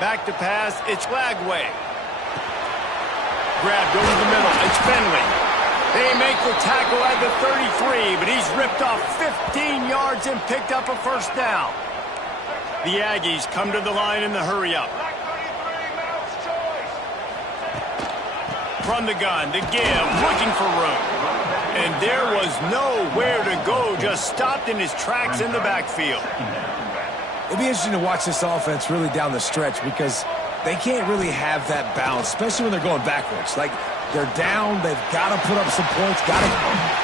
Back to pass. It's Lagway. Grabbed over the middle. It's Finley. They make the tackle at the 33, but he's ripped off 15 yards and picked up a first down. The Aggies come to the line in the hurry-up. From the gun, the give, looking for room. And there was nowhere to go, just stopped in his tracks in the backfield. It'll be interesting to watch this offense really down the stretch because they can't really have that balance, especially when they're going backwards. Like, they're down, they've got to put up some points, got to...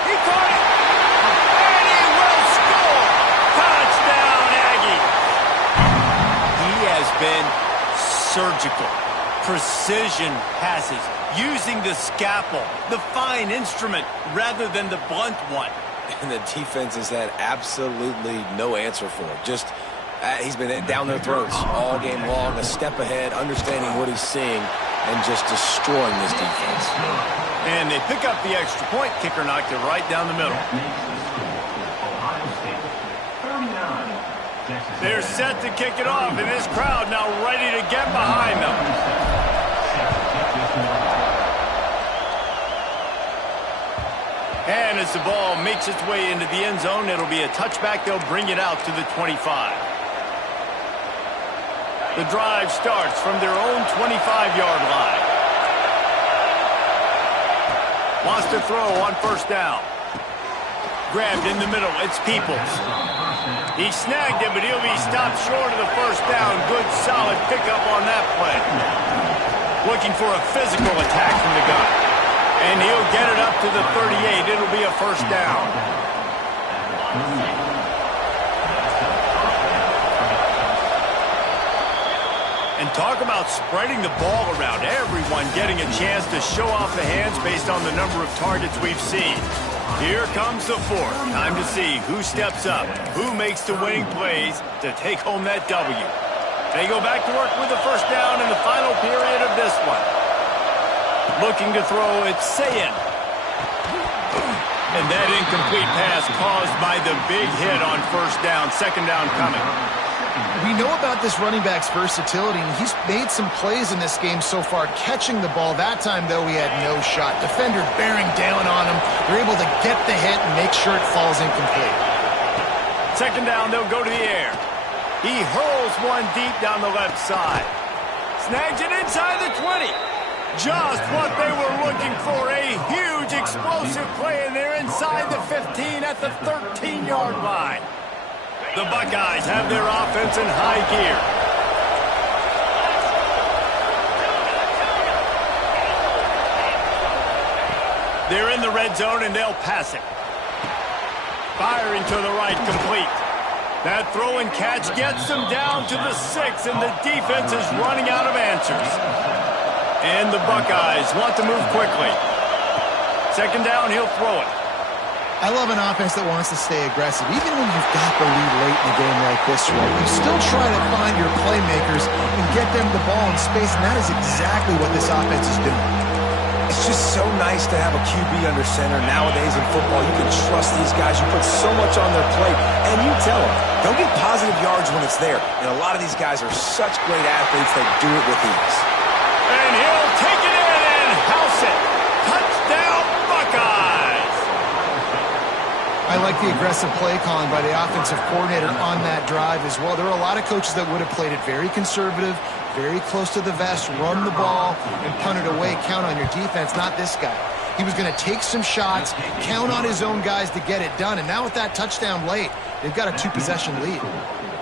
He caught it! And he will score! Touchdown, Aggie! He has been surgical. Precision passes, using the scalpel, the fine instrument, rather than the blunt one. And the defense has had absolutely no answer for it. Just... he's been down their throats all game long, a step ahead, understanding what he's seeing, and just destroying this defense. And they pick up the extra point. Kicker knocked it right down the middle. They're set to kick it off, and this crowd now ready to get behind them. And as the ball makes its way into the end zone, it'll be a touchback. They'll bring it out to the 25. The drive starts from their own 25-yard line. Wants to throw on first down. Grabbed in the middle. It's Peoples. He snagged it, but he'll be stopped short of the first down. Good, solid pickup on that play. Looking for a physical attack from the gun. And he'll get it up to the 38. It'll be a first down. And talk about spreading the ball around. Everyone getting a chance to show off the hands based on the number of targets we've seen. Here comes the fourth. Time to see who steps up, who makes the winning plays to take home that W. They go back to work with the first down in the final period of this one. Looking to throw, it's Ncaa. And that incomplete pass caused by the big hit on first down, second down coming. We know about this running back's versatility, and he's made some plays in this game so far, catching the ball. That time, though, he had no shot. Defender bearing down on him. They're able to get the hit and make sure it falls incomplete. Second down, they'll go to the air. He hurls one deep down the left side. Snags it inside the 20. Just what they were looking for, a huge explosive play, and they're inside the 15 at the 13-yard line. The Buckeyes have their offense in high gear. They're in the red zone, and they'll pass it. Firing to the right, complete. That throw and catch gets them down to the 6, and the defense is running out of answers. And the Buckeyes want to move quickly. Second down, he'll throw it. I love an offense that wants to stay aggressive. Even when you've got the lead late in a game like this, right, you still try to find your playmakers and get them the ball in space, and that is exactly what this offense is doing. It's just so nice to have a QB under center. Nowadays in football, you can trust these guys. You put so much on their plate, and you tell them, they'll get positive yards when it's there. And a lot of these guys are such great athletes, they do it with ease. And he'll take it in and house it. Touchdown, Buckeyes! I like the aggressive play calling by the offensive coordinator on that drive as well. There are a lot of coaches that would have played it very conservative, very close to the vest, run the ball, and punt it away. Count on your defense, not this guy. He was going to take some shots, count on his own guys to get it done. And now with that touchdown late, they've got a two-possession lead.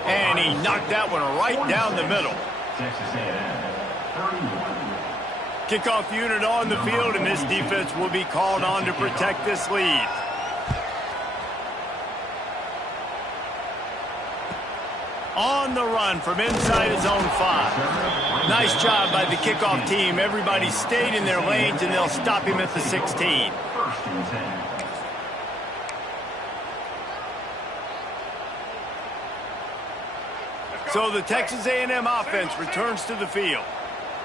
And he knocked that one right down the middle. Kickoff unit on the field, and this defense will be called on to protect this lead. On the run from inside his own 5. Nice job by the kickoff team. Everybody stayed in their lanes, and they'll stop him at the 16. First and 10. So the Texas A&M offense returns to the field.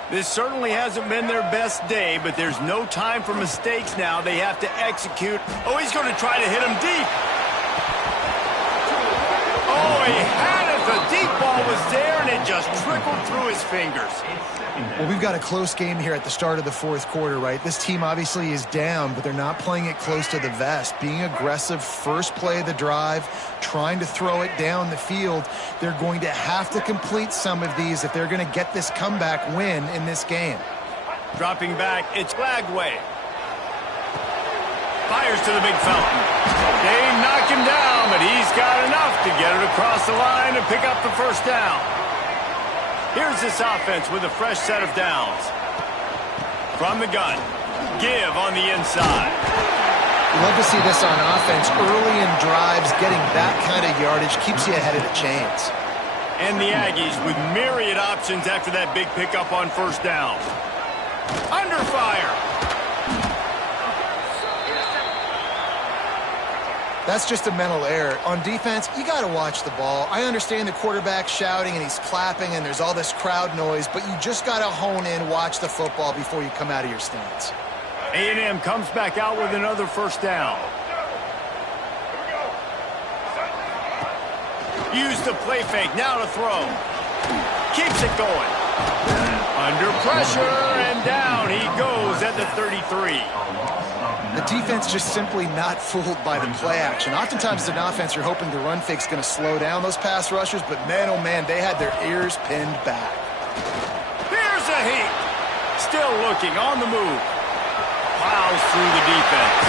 This certainly hasn't been their best day, but there's no time for mistakes now. They have to execute. Oh, he's going to try to hit him deep. Oh, he had it. The deep ball was there, and it just trickled through his fingers. Well, we've got a close game here at the start of the fourth quarter, right? This team obviously is down, but they're not playing it close to the vest. Being aggressive, first play of the drive, trying to throw it down the field. They're going to have to complete some of these if they're going to get this comeback win in this game. Dropping back, it's Flagway. Fires to the big fountain. They knock him down, but he's got enough to get it across the line and pick up the first down. Here's this offense with a fresh set of downs. From the gun, give on the inside. Love to see this on offense. Early in drives, getting that kind of yardage keeps you ahead of the chains. And the Aggies with myriad options after that big pickup on first down. Under fire. That's just a mental error. On defense, you got to watch the ball. I understand the quarterback shouting and he's clapping and there's all this crowd noise, but you just got to hone in, watch the football before you come out of your stance. A&M comes back out with another first down. Use the play fake, now to throw. Keeps it going. Under pressure, and down he goes at the 33. The defense just simply not fooled by the play action. Oftentimes as an offense, you're hoping the run fake's going to slow down those pass rushers, but man, oh man, they had their ears pinned back. Here's a heat. Still looking, on the move. Plows through the defense.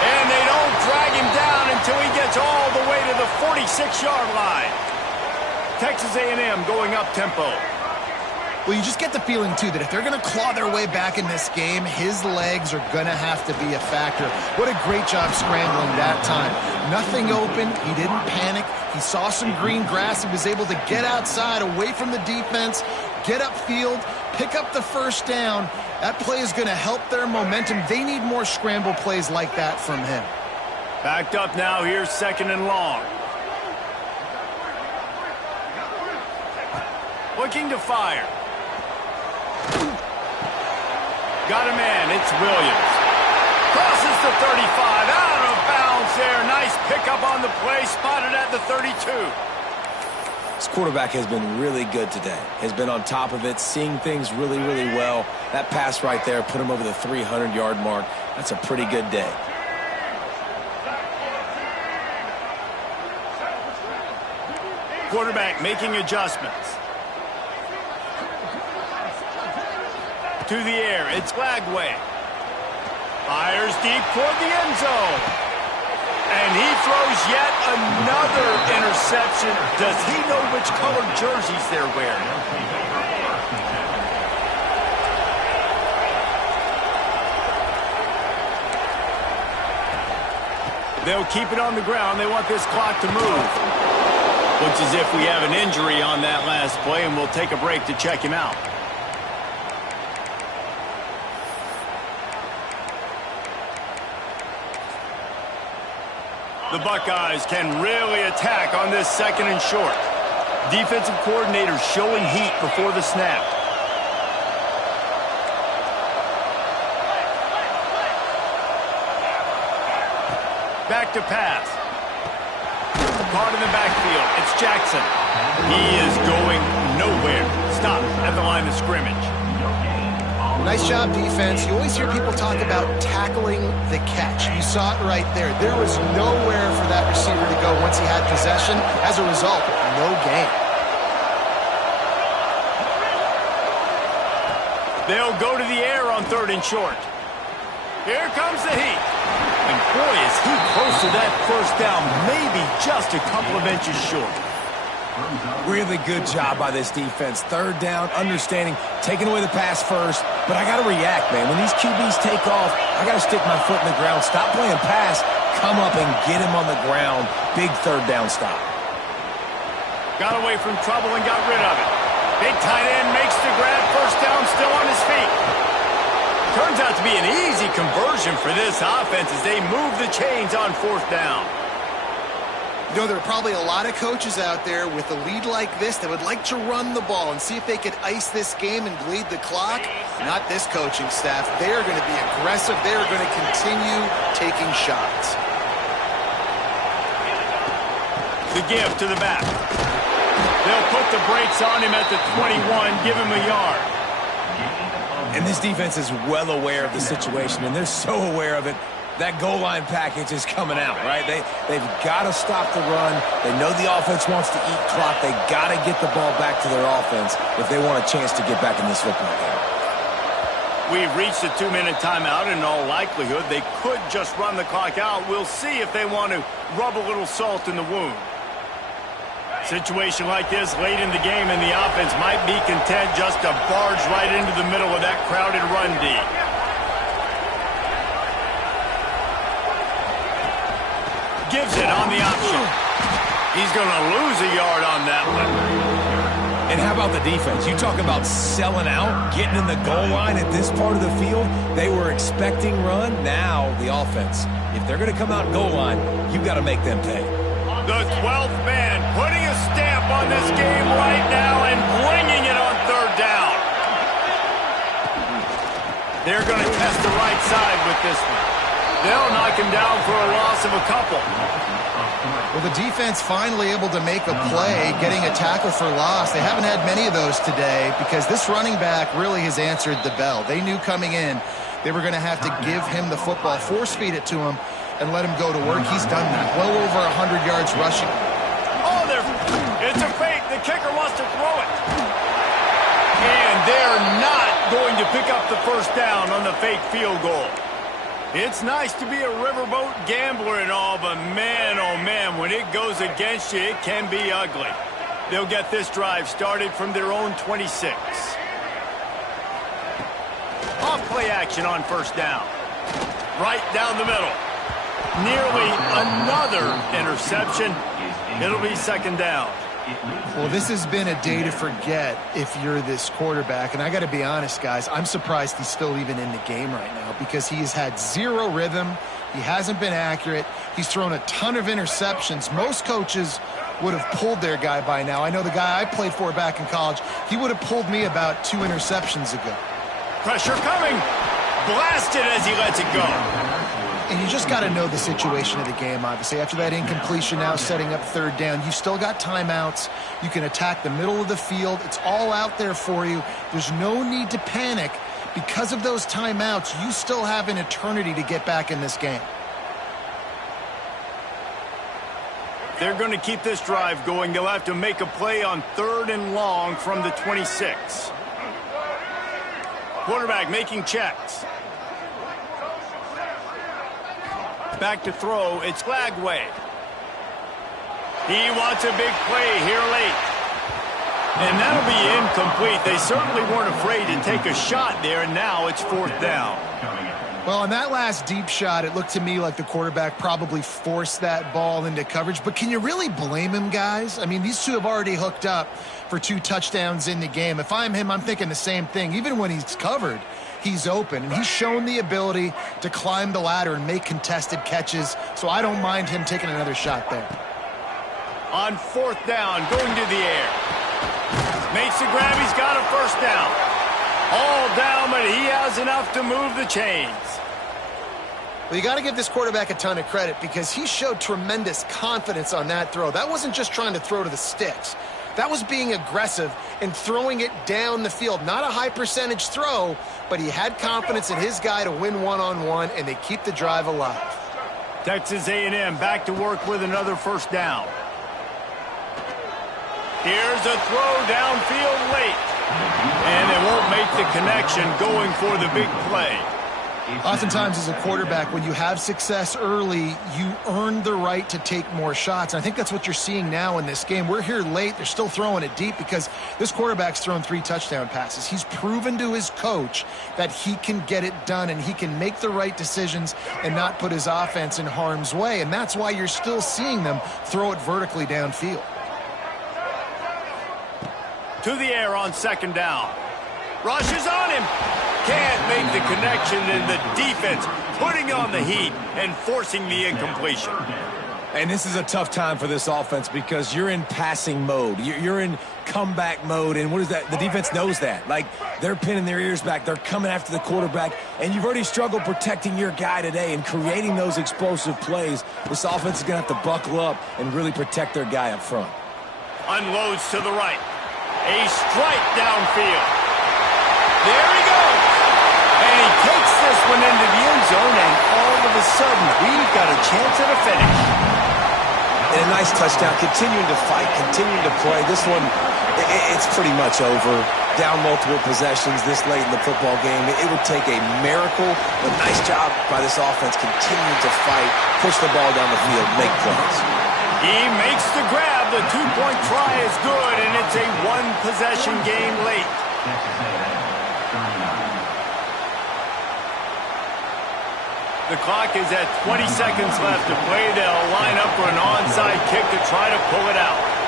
And they don't drag him down until he gets all the way to the 46-yard line. Texas A&M going up tempo. Well, you just get the feeling, too, that if they're going to claw their way back in this game, his legs are going to have to be a factor. What a great job scrambling that time. Nothing open. He didn't panic. He saw some green grass. He was able to get outside, away from the defense, get upfield, pick up the first down. That play is going to help their momentum. They need more scramble plays like that from him. Backed up now. Here's second and long. Looking to fire. Got a man, it's Williams. Crosses the 35, out of bounds there. Nice pickup on the play, spotted at the 32. This quarterback has been really good today. Has been on top of it, seeing things really, really well. That pass right there put him over the 300-yard mark. That's a pretty good day. Quarterback making adjustments. To the air, it's Flagway. Fires deep toward the end zone. And he throws yet another interception. Does he know which colored jerseys they're wearing? They'll keep it on the ground. They want this clock to move. Looks as if we have an injury on that last play, and we'll take a break to check him out. The Buckeyes can really attack on this second and short. Defensive coordinator showing heat before the snap. Back to pass. Caught in the backfield. It's Jackson. He is going nowhere. Stop at the line of scrimmage. Nice job, defense. You always hear people talk about tackling the catch. You saw it right there. There was nowhere for that receiver to go once he had possession. As a result, no gain. They'll go to the air on third and short. Here comes the heat. And boy, is he close to that first down. Maybe just a couple of inches short. Really good job by this defense. Third down, understanding, taking away the pass first. But I got to react, man. When these QBs take off, I got to stick my foot in the ground. Stop playing pass. Come up and get him on the ground. Big third down stop. Got away from trouble and got rid of it. Big tight end makes the grab. First down, still on his feet. Turns out to be an easy conversion for this offense as they move the chains on fourth down. You know, there are probably a lot of coaches out there with a lead like this that would like to run the ball and see if they could ice this game and bleed the clock. Not this coaching staff. They are going to be aggressive. They are going to continue taking shots. The give to the back. They'll put the brakes on him at the 21, give him a yard. And this defense is well aware of the situation, and they're so aware of it. That goal line package is coming out, right? They've got to stop the run. They know the offense wants to eat clock. They got to get the ball back to their offense if they want a chance to get back in this football game. We've reached a 2-minute timeout. In all likelihood, they could just run the clock out. We'll see if they want to rub a little salt in the wound. Situation like this late in the game, and the offense might be content just to barge right into the middle of that crowded run D. Gives it on the option. He's going to lose a yard on that one. And how about the defense? You talk about selling out, getting in the goal line at this part of the field. They were expecting run. Now the offense. If they're going to come out goal line, you got to make them pay. The 12th man putting a stamp on this game right now and bringing it on third down. They're going to test the right side with this one. They'll knock him down for a loss of a couple. Well, the defense finally able to make a play, getting a tackle for loss. They haven't had many of those today because this running back really has answered the bell. They knew coming in they were going to have to give him the football, force-feed it to him, and let him go to work. He's done that. Well over 100 yards rushing. Oh, it's a fake. The kicker wants to throw it. And they're not going to pick up the first down on the fake field goal. It's nice to be a riverboat gambler and all, but man, oh man, when it goes against you, it can be ugly. They'll get this drive started from their own 26. Off play action on first down. Right down the middle. Nearly another interception. It'll be second down. Well, this has been a day to forget if you're this quarterback. And I got to be honest, guys, I'm surprised he's still even in the game right now because he has had zero rhythm. He hasn't been accurate. He's thrown a ton of interceptions. Most coaches would have pulled their guy by now. I know the guy I played for back in college, he would have pulled me about 2 interceptions ago. Pressure coming. Blasted as he lets it go. And you just got to know the situation of the game, obviously. After that incompletion, now setting up third down, you still got timeouts. You can attack the middle of the field. It's all out there for you. There's no need to panic. Because of those timeouts, you still have an eternity to get back in this game. They're going to keep this drive going. They'll have to make a play on third and long from the 26. Quarterback making checks. Back to throw, it's Lagway. He wants a big play here late. And that'll be incomplete. They certainly weren't afraid to take a shot there, and now it's fourth down. Well, on that last deep shot, it looked to me like the quarterback probably forced that ball into coverage. But can you really blame him, guys? I mean, these two have already hooked up for 2 touchdowns in the game. If I'm him, I'm thinking the same thing. Even when he's covered, he's open. And he's shown the ability to climb the ladder and make contested catches. So I don't mind him taking another shot there. On fourth down, going to the air. Makes the grab. He's got a first down. All down, but he has enough to move the chains. Well, you got to give this quarterback a ton of credit because he showed tremendous confidence on that throw. That wasn't just trying to throw to the sticks. That was being aggressive and throwing it down the field. Not a high percentage throw, but he had confidence in his guy to win one-on-one, and they keep the drive alive. Texas A&M back to work with another first down. Here's a throw downfield late. And they won't make the connection going for the big play. Oftentimes as a quarterback, when you have success early, you earn the right to take more shots. And I think that's what you're seeing now in this game. We're here late. They're still throwing it deep because this quarterback's thrown 3 touchdown passes. He's proven to his coach that he can get it done and he can make the right decisions and not put his offense in harm's way. And that's why you're still seeing them throw it vertically downfield. to the air on second down. Rushes on him. Can't make the connection, and the defense putting on the heat and forcing the incompletion. And this is a tough time for this offense because you're in passing mode. You're in comeback mode, and what is that? The defense knows that. Like, they're pinning their ears back. They're coming after the quarterback, and you've already struggled protecting your guy today and creating those explosive plays. This offense is going to have to buckle up and really protect their guy up front. Unloads to the right. A strike downfield. There he goes. And he takes this one into the end zone, and all of a sudden, we've got a chance at a finish. And a nice touchdown, continuing to fight, continuing to play. This one, it's pretty much over. Down multiple possessions this late in the football game. It would take a miracle, but nice job by this offense continuing to fight, push the ball down the field, make plays. He makes the grab. The two-point try is good, and it's a one-possession game late. The clock is at 20 seconds left to play. They'll line up for an onside kick to try to pull it out.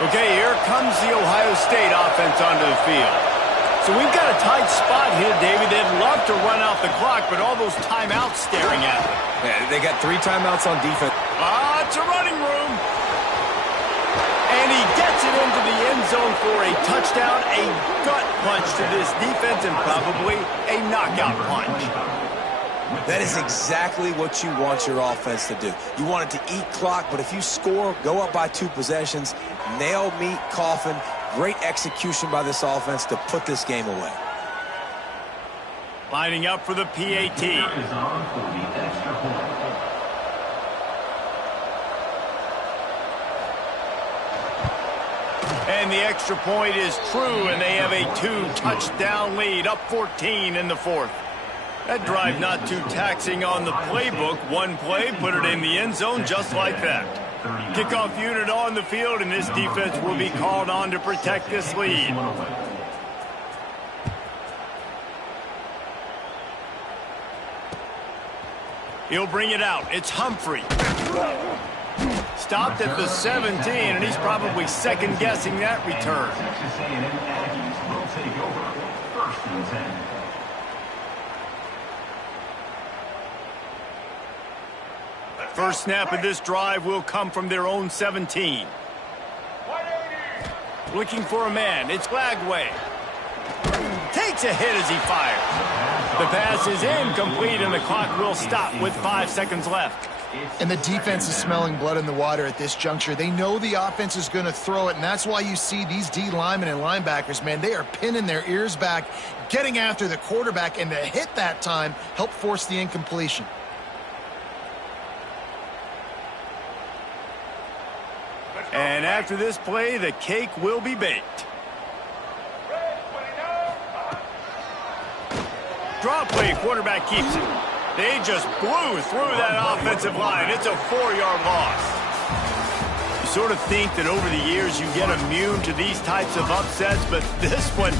Okay, here comes the Ohio State offense onto the field. So we've got a tight spot here, David. They'd love to run out the clock, but all those timeouts staring at them. Yeah, they got 3 timeouts on defense. It's a running room. And he gets it into the end zone for a touchdown, a gut punch to this defense, and probably a knockout punch. That is exactly what you want your offense to do. You want it to eat clock, but if you score, go up by 2 possessions, nail, meet, coffin. Great execution by this offense to put this game away. Lining up for the PAT. And the extra point is true, and they have a 2-touchdown lead, up 14 in the 4th. That drive not too taxing on the playbook. One play, put it in the end zone just like that. Kickoff unit on the field, and this defense will be called on to protect this lead. He'll bring it out. It's Humphrey. Stopped at the 17, and he's probably second-guessing that return. Texas A&M Aggies will take over 1st and 10. First snap of this drive will come from their own 17. Looking for a man. It's Lagway. Takes a hit as he fires. The pass is incomplete, and the clock will stop with 5 seconds left. And the defense is smelling blood in the water at this juncture. They know the offense is going to throw it, and that's why you see these D linemen and linebackers, man, they are pinning their ears back, getting after the quarterback, and to hit that time, help force the incompletion. And after this play, the cake will be baked. Draw play, quarterback keeps it. They just blew through that offensive line. It's a 4-yard loss. You sort of think that over the years you get immune to these types of upsets, but this one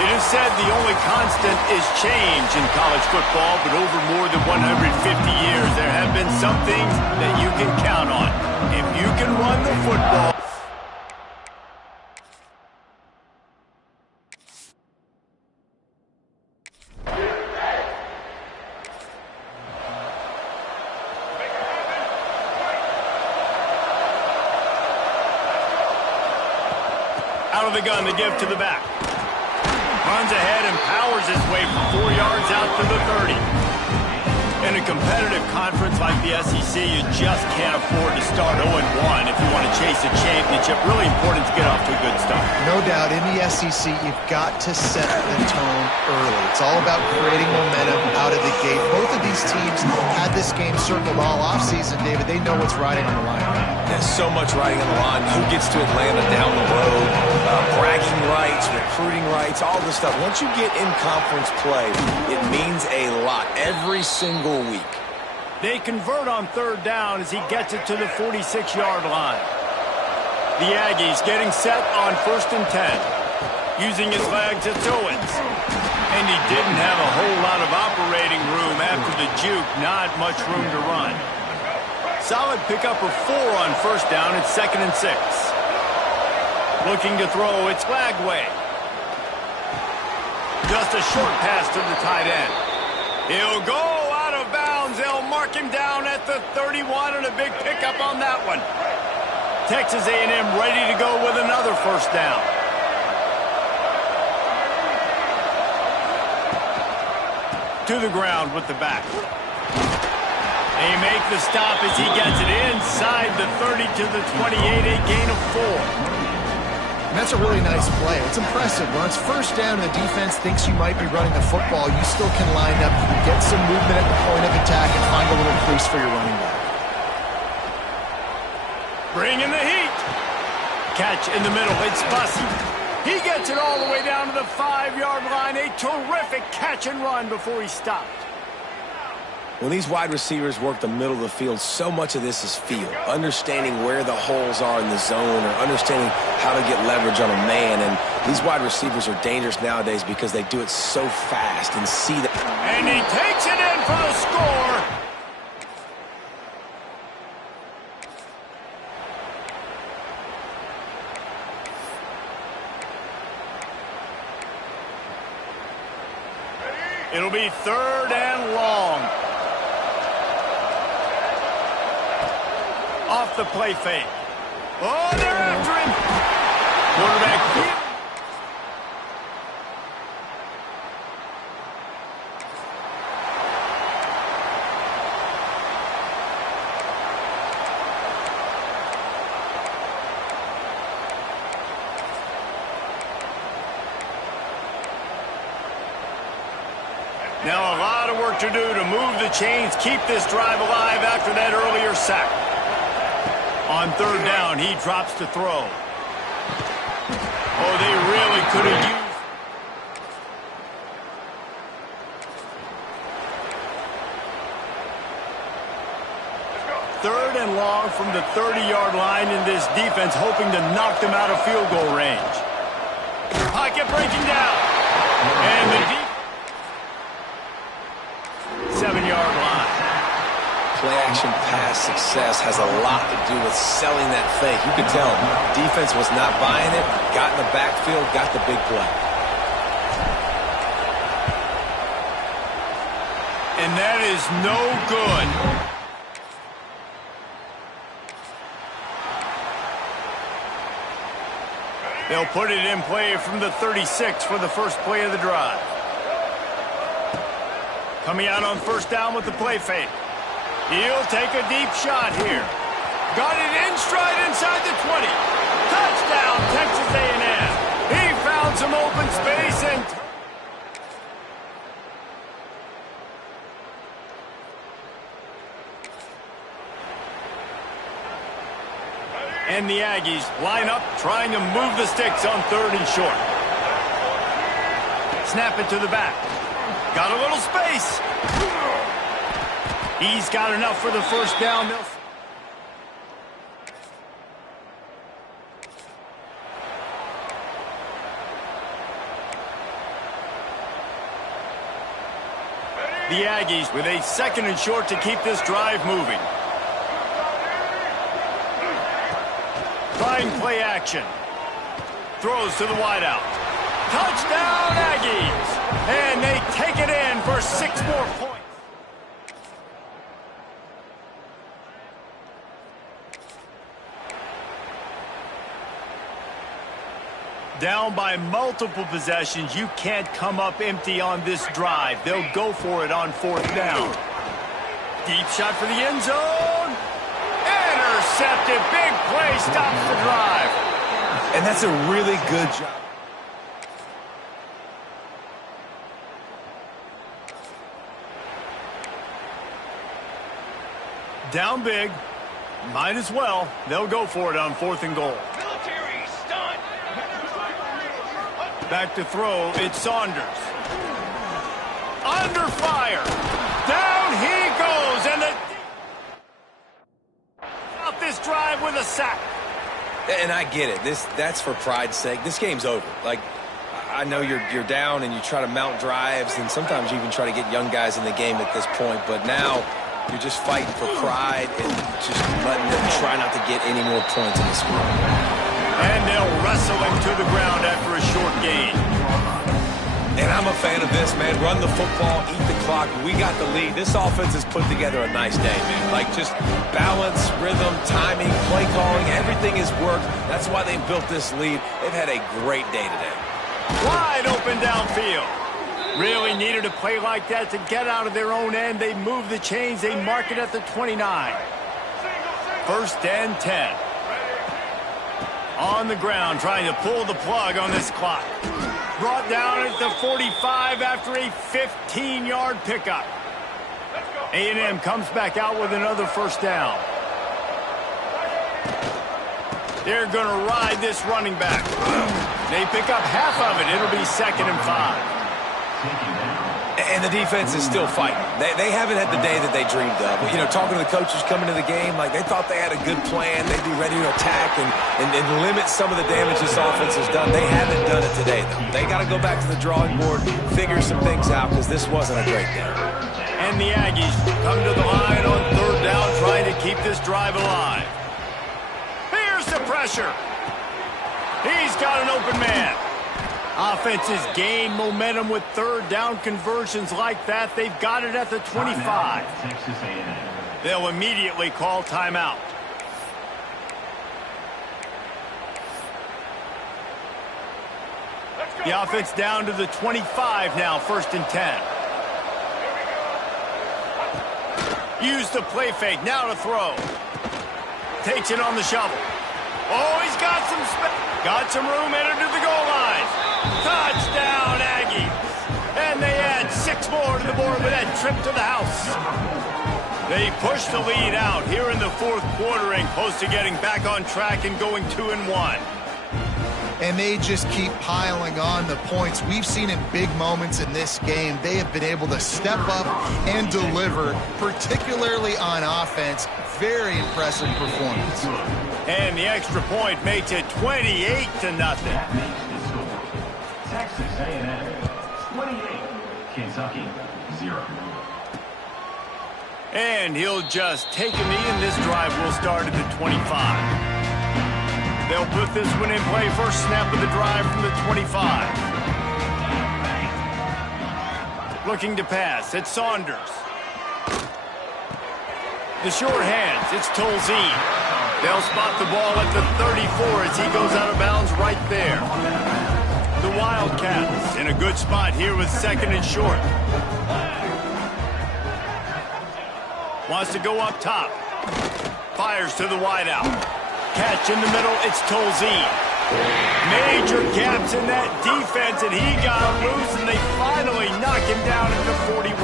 It is said the only constant is change in college football, but over more than 150 years, there have been some things that you can count on. If you can run the football. Out of the gun, the give to the back. Runs ahead and powers his way for 4 yards out to the 30. In a competitive conference like the SEC, you just can't afford to start 0-1 if you want to chase a championship. Really important to get off to a good start. No doubt, in the SEC, you've got to set the tone early. It's all about creating momentum out of the gate. Both of these teams had this game circled all offseason, David. They know what's riding on the line. There's so much riding on the line. Who gets to Atlanta down the road? Bragging rights, recruiting rights, all this stuff. Once you get in conference play, it means a lot every single week. They convert on third down as he gets it to the 46-yard line. The Aggies getting set on 1st and 10. Using his legs, it's Owens. And he didn't have a whole lot of operating room after the juke. Not much room to run. Solid pickup of 4 on 1st down. It's 2nd and 6. Looking to throw, it's Flagway. Just a short pass to the tight end. He'll go out of bounds. They'll mark him down at the 31, and a big pickup on that one. Texas A&M ready to go with another 1st down. To the ground with the back. They make the stop as he gets it inside the 30 to the 28, a gain of 4. And that's a really nice play. It's impressive. When it's 1st down and the defense thinks you might be running the football, you still can line up, you can get some movement at the point of attack, and find a little crease for your running back. Bring in the heat. Catch in the middle. It's Bussey. He gets it all the way down to the 5-yard line. A terrific catch and run before he stopped. When these wide receivers work the middle of the field, so much of this is feel. Understanding where the holes are in the zone, or understanding how to get leverage on a man. And these wide receivers are dangerous nowadays because they do it so fast and see that. And he takes it in for the score. It'll be 3rd and long. Off the play fake. Oh, they're after him. Quarterback. Now a lot of work to do to move the chains, keep this drive alive after that earlier sack. On 3rd down, he drops to throw. Oh, they really could have used. 3rd and long from the 30-yard line, in this defense hoping to knock them out of field goal range. Pocket breaking down. And the 7-yard line. Play-action pass success has a lot to do with selling that fake. You could tell defense was not buying it, got in the backfield, got the big play. And that is no good. They'll put it in play from the 36 for the first play of the drive. Coming out on first down with the play fake. He'll take a deep shot here. Got it in stride inside the 20. Touchdown, Texas A&M. He found some open space and the Aggies line up trying to move the sticks on 3rd and short. Snap it to the back. Got a little space. He's got enough for the first down. The Aggies with a 2nd and short to keep this drive moving. Trying play action. Throws to the wideout. Touchdown, Aggies! And they take it in for 6 more points. Down by multiple possessions, you can't come up empty on this drive. They'll go for it on 4th down. Deep shot for the end zone. Intercepted. Big play stops the drive. And that's a really good job. Down big. Might as well. They'll go for it on 4th and goal. Back to throw, it's Saunders. Under fire. Down he goes, and out this drive with a sack. And I get it. That's for pride's sake. This game's over. Like, I know you're down and you try to mount drives, and sometimes you even try to get young guys in the game at this point. But now you're just fighting for pride and just letting them try not to get any more points in this game. And they'll wrestle him to the ground after a short gain. And I'm a fan of this, man. Run the football, eat the clock. We got the lead. This offense has put together a nice day, man. Like, just balance, rhythm, timing, play calling, everything has worked. That's why they built this lead. They've had a great day today. Wide open downfield. Really needed a play like that to get out of their own end. They move the chains. They mark it at the 29. 1st and 10. On the ground, trying to pull the plug on this clock. Brought down at the 45 after a 15-yard pickup. A&M comes back out with another first down. They're going to ride this running back. They pick up half of it. It'll be 2nd and 5. And the defense is still fighting. They haven't had the day that they dreamed of. You know, talking to the coaches coming to the game, like, they thought they had a good plan. They'd be ready to attack and limit some of the damage this offense has done. They haven't done it today, though. They got to go back to the drawing board, figure some things out, because this wasn't a great day. And the Aggies come to the line on 3rd down, trying to keep this drive alive. Here's the pressure. He's got an open man. Offenses gain momentum with 3rd down conversions like that. They've got it at the 25. They'll immediately call timeout. The offense down to the 25 now, 1st and 10. Use the play fake, now to throw. Takes it on the shovel. Oh, he's got some space. Got some room, entered to the goal line. Touchdown, Aggies. And they add 6 more to the board with that trip to the house. They push the lead out here in the 4th quarter and close to getting back on track and going 2-1. And they just keep piling on the points. We've seen in big moments in this game, they have been able to step up and deliver, particularly on offense. Very impressive performance. And the extra point makes it 28-0. Texas A&M 28, Kentucky 0. And he'll just take a knee, and this drive will start at the 25. They'll put this one in play. First snap of the drive from the 25. Looking to pass. It's Saunders. The short hands. It's Tolzien. They'll spot the ball at the 34 as he goes out of bounds right there. The Wildcats in a good spot here with 2nd and short. Wants to go up top. Fires to the wideout. Catch in the middle, it's Tolzien. Major gaps in that defense, and he got loose, and they finally knock him down at the 41.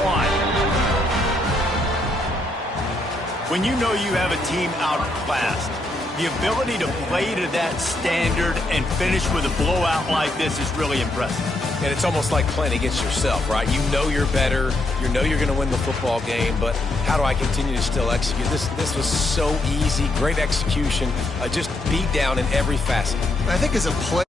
When you know you have a team outclassed, the ability to play to that standard and finish with a blowout like this is really impressive. And it's almost like playing against yourself, right? You know you're better. You know you're going to win the football game, but how do I continue to still execute? This was so easy. Great execution. Just beat down in every facet. I think as a player,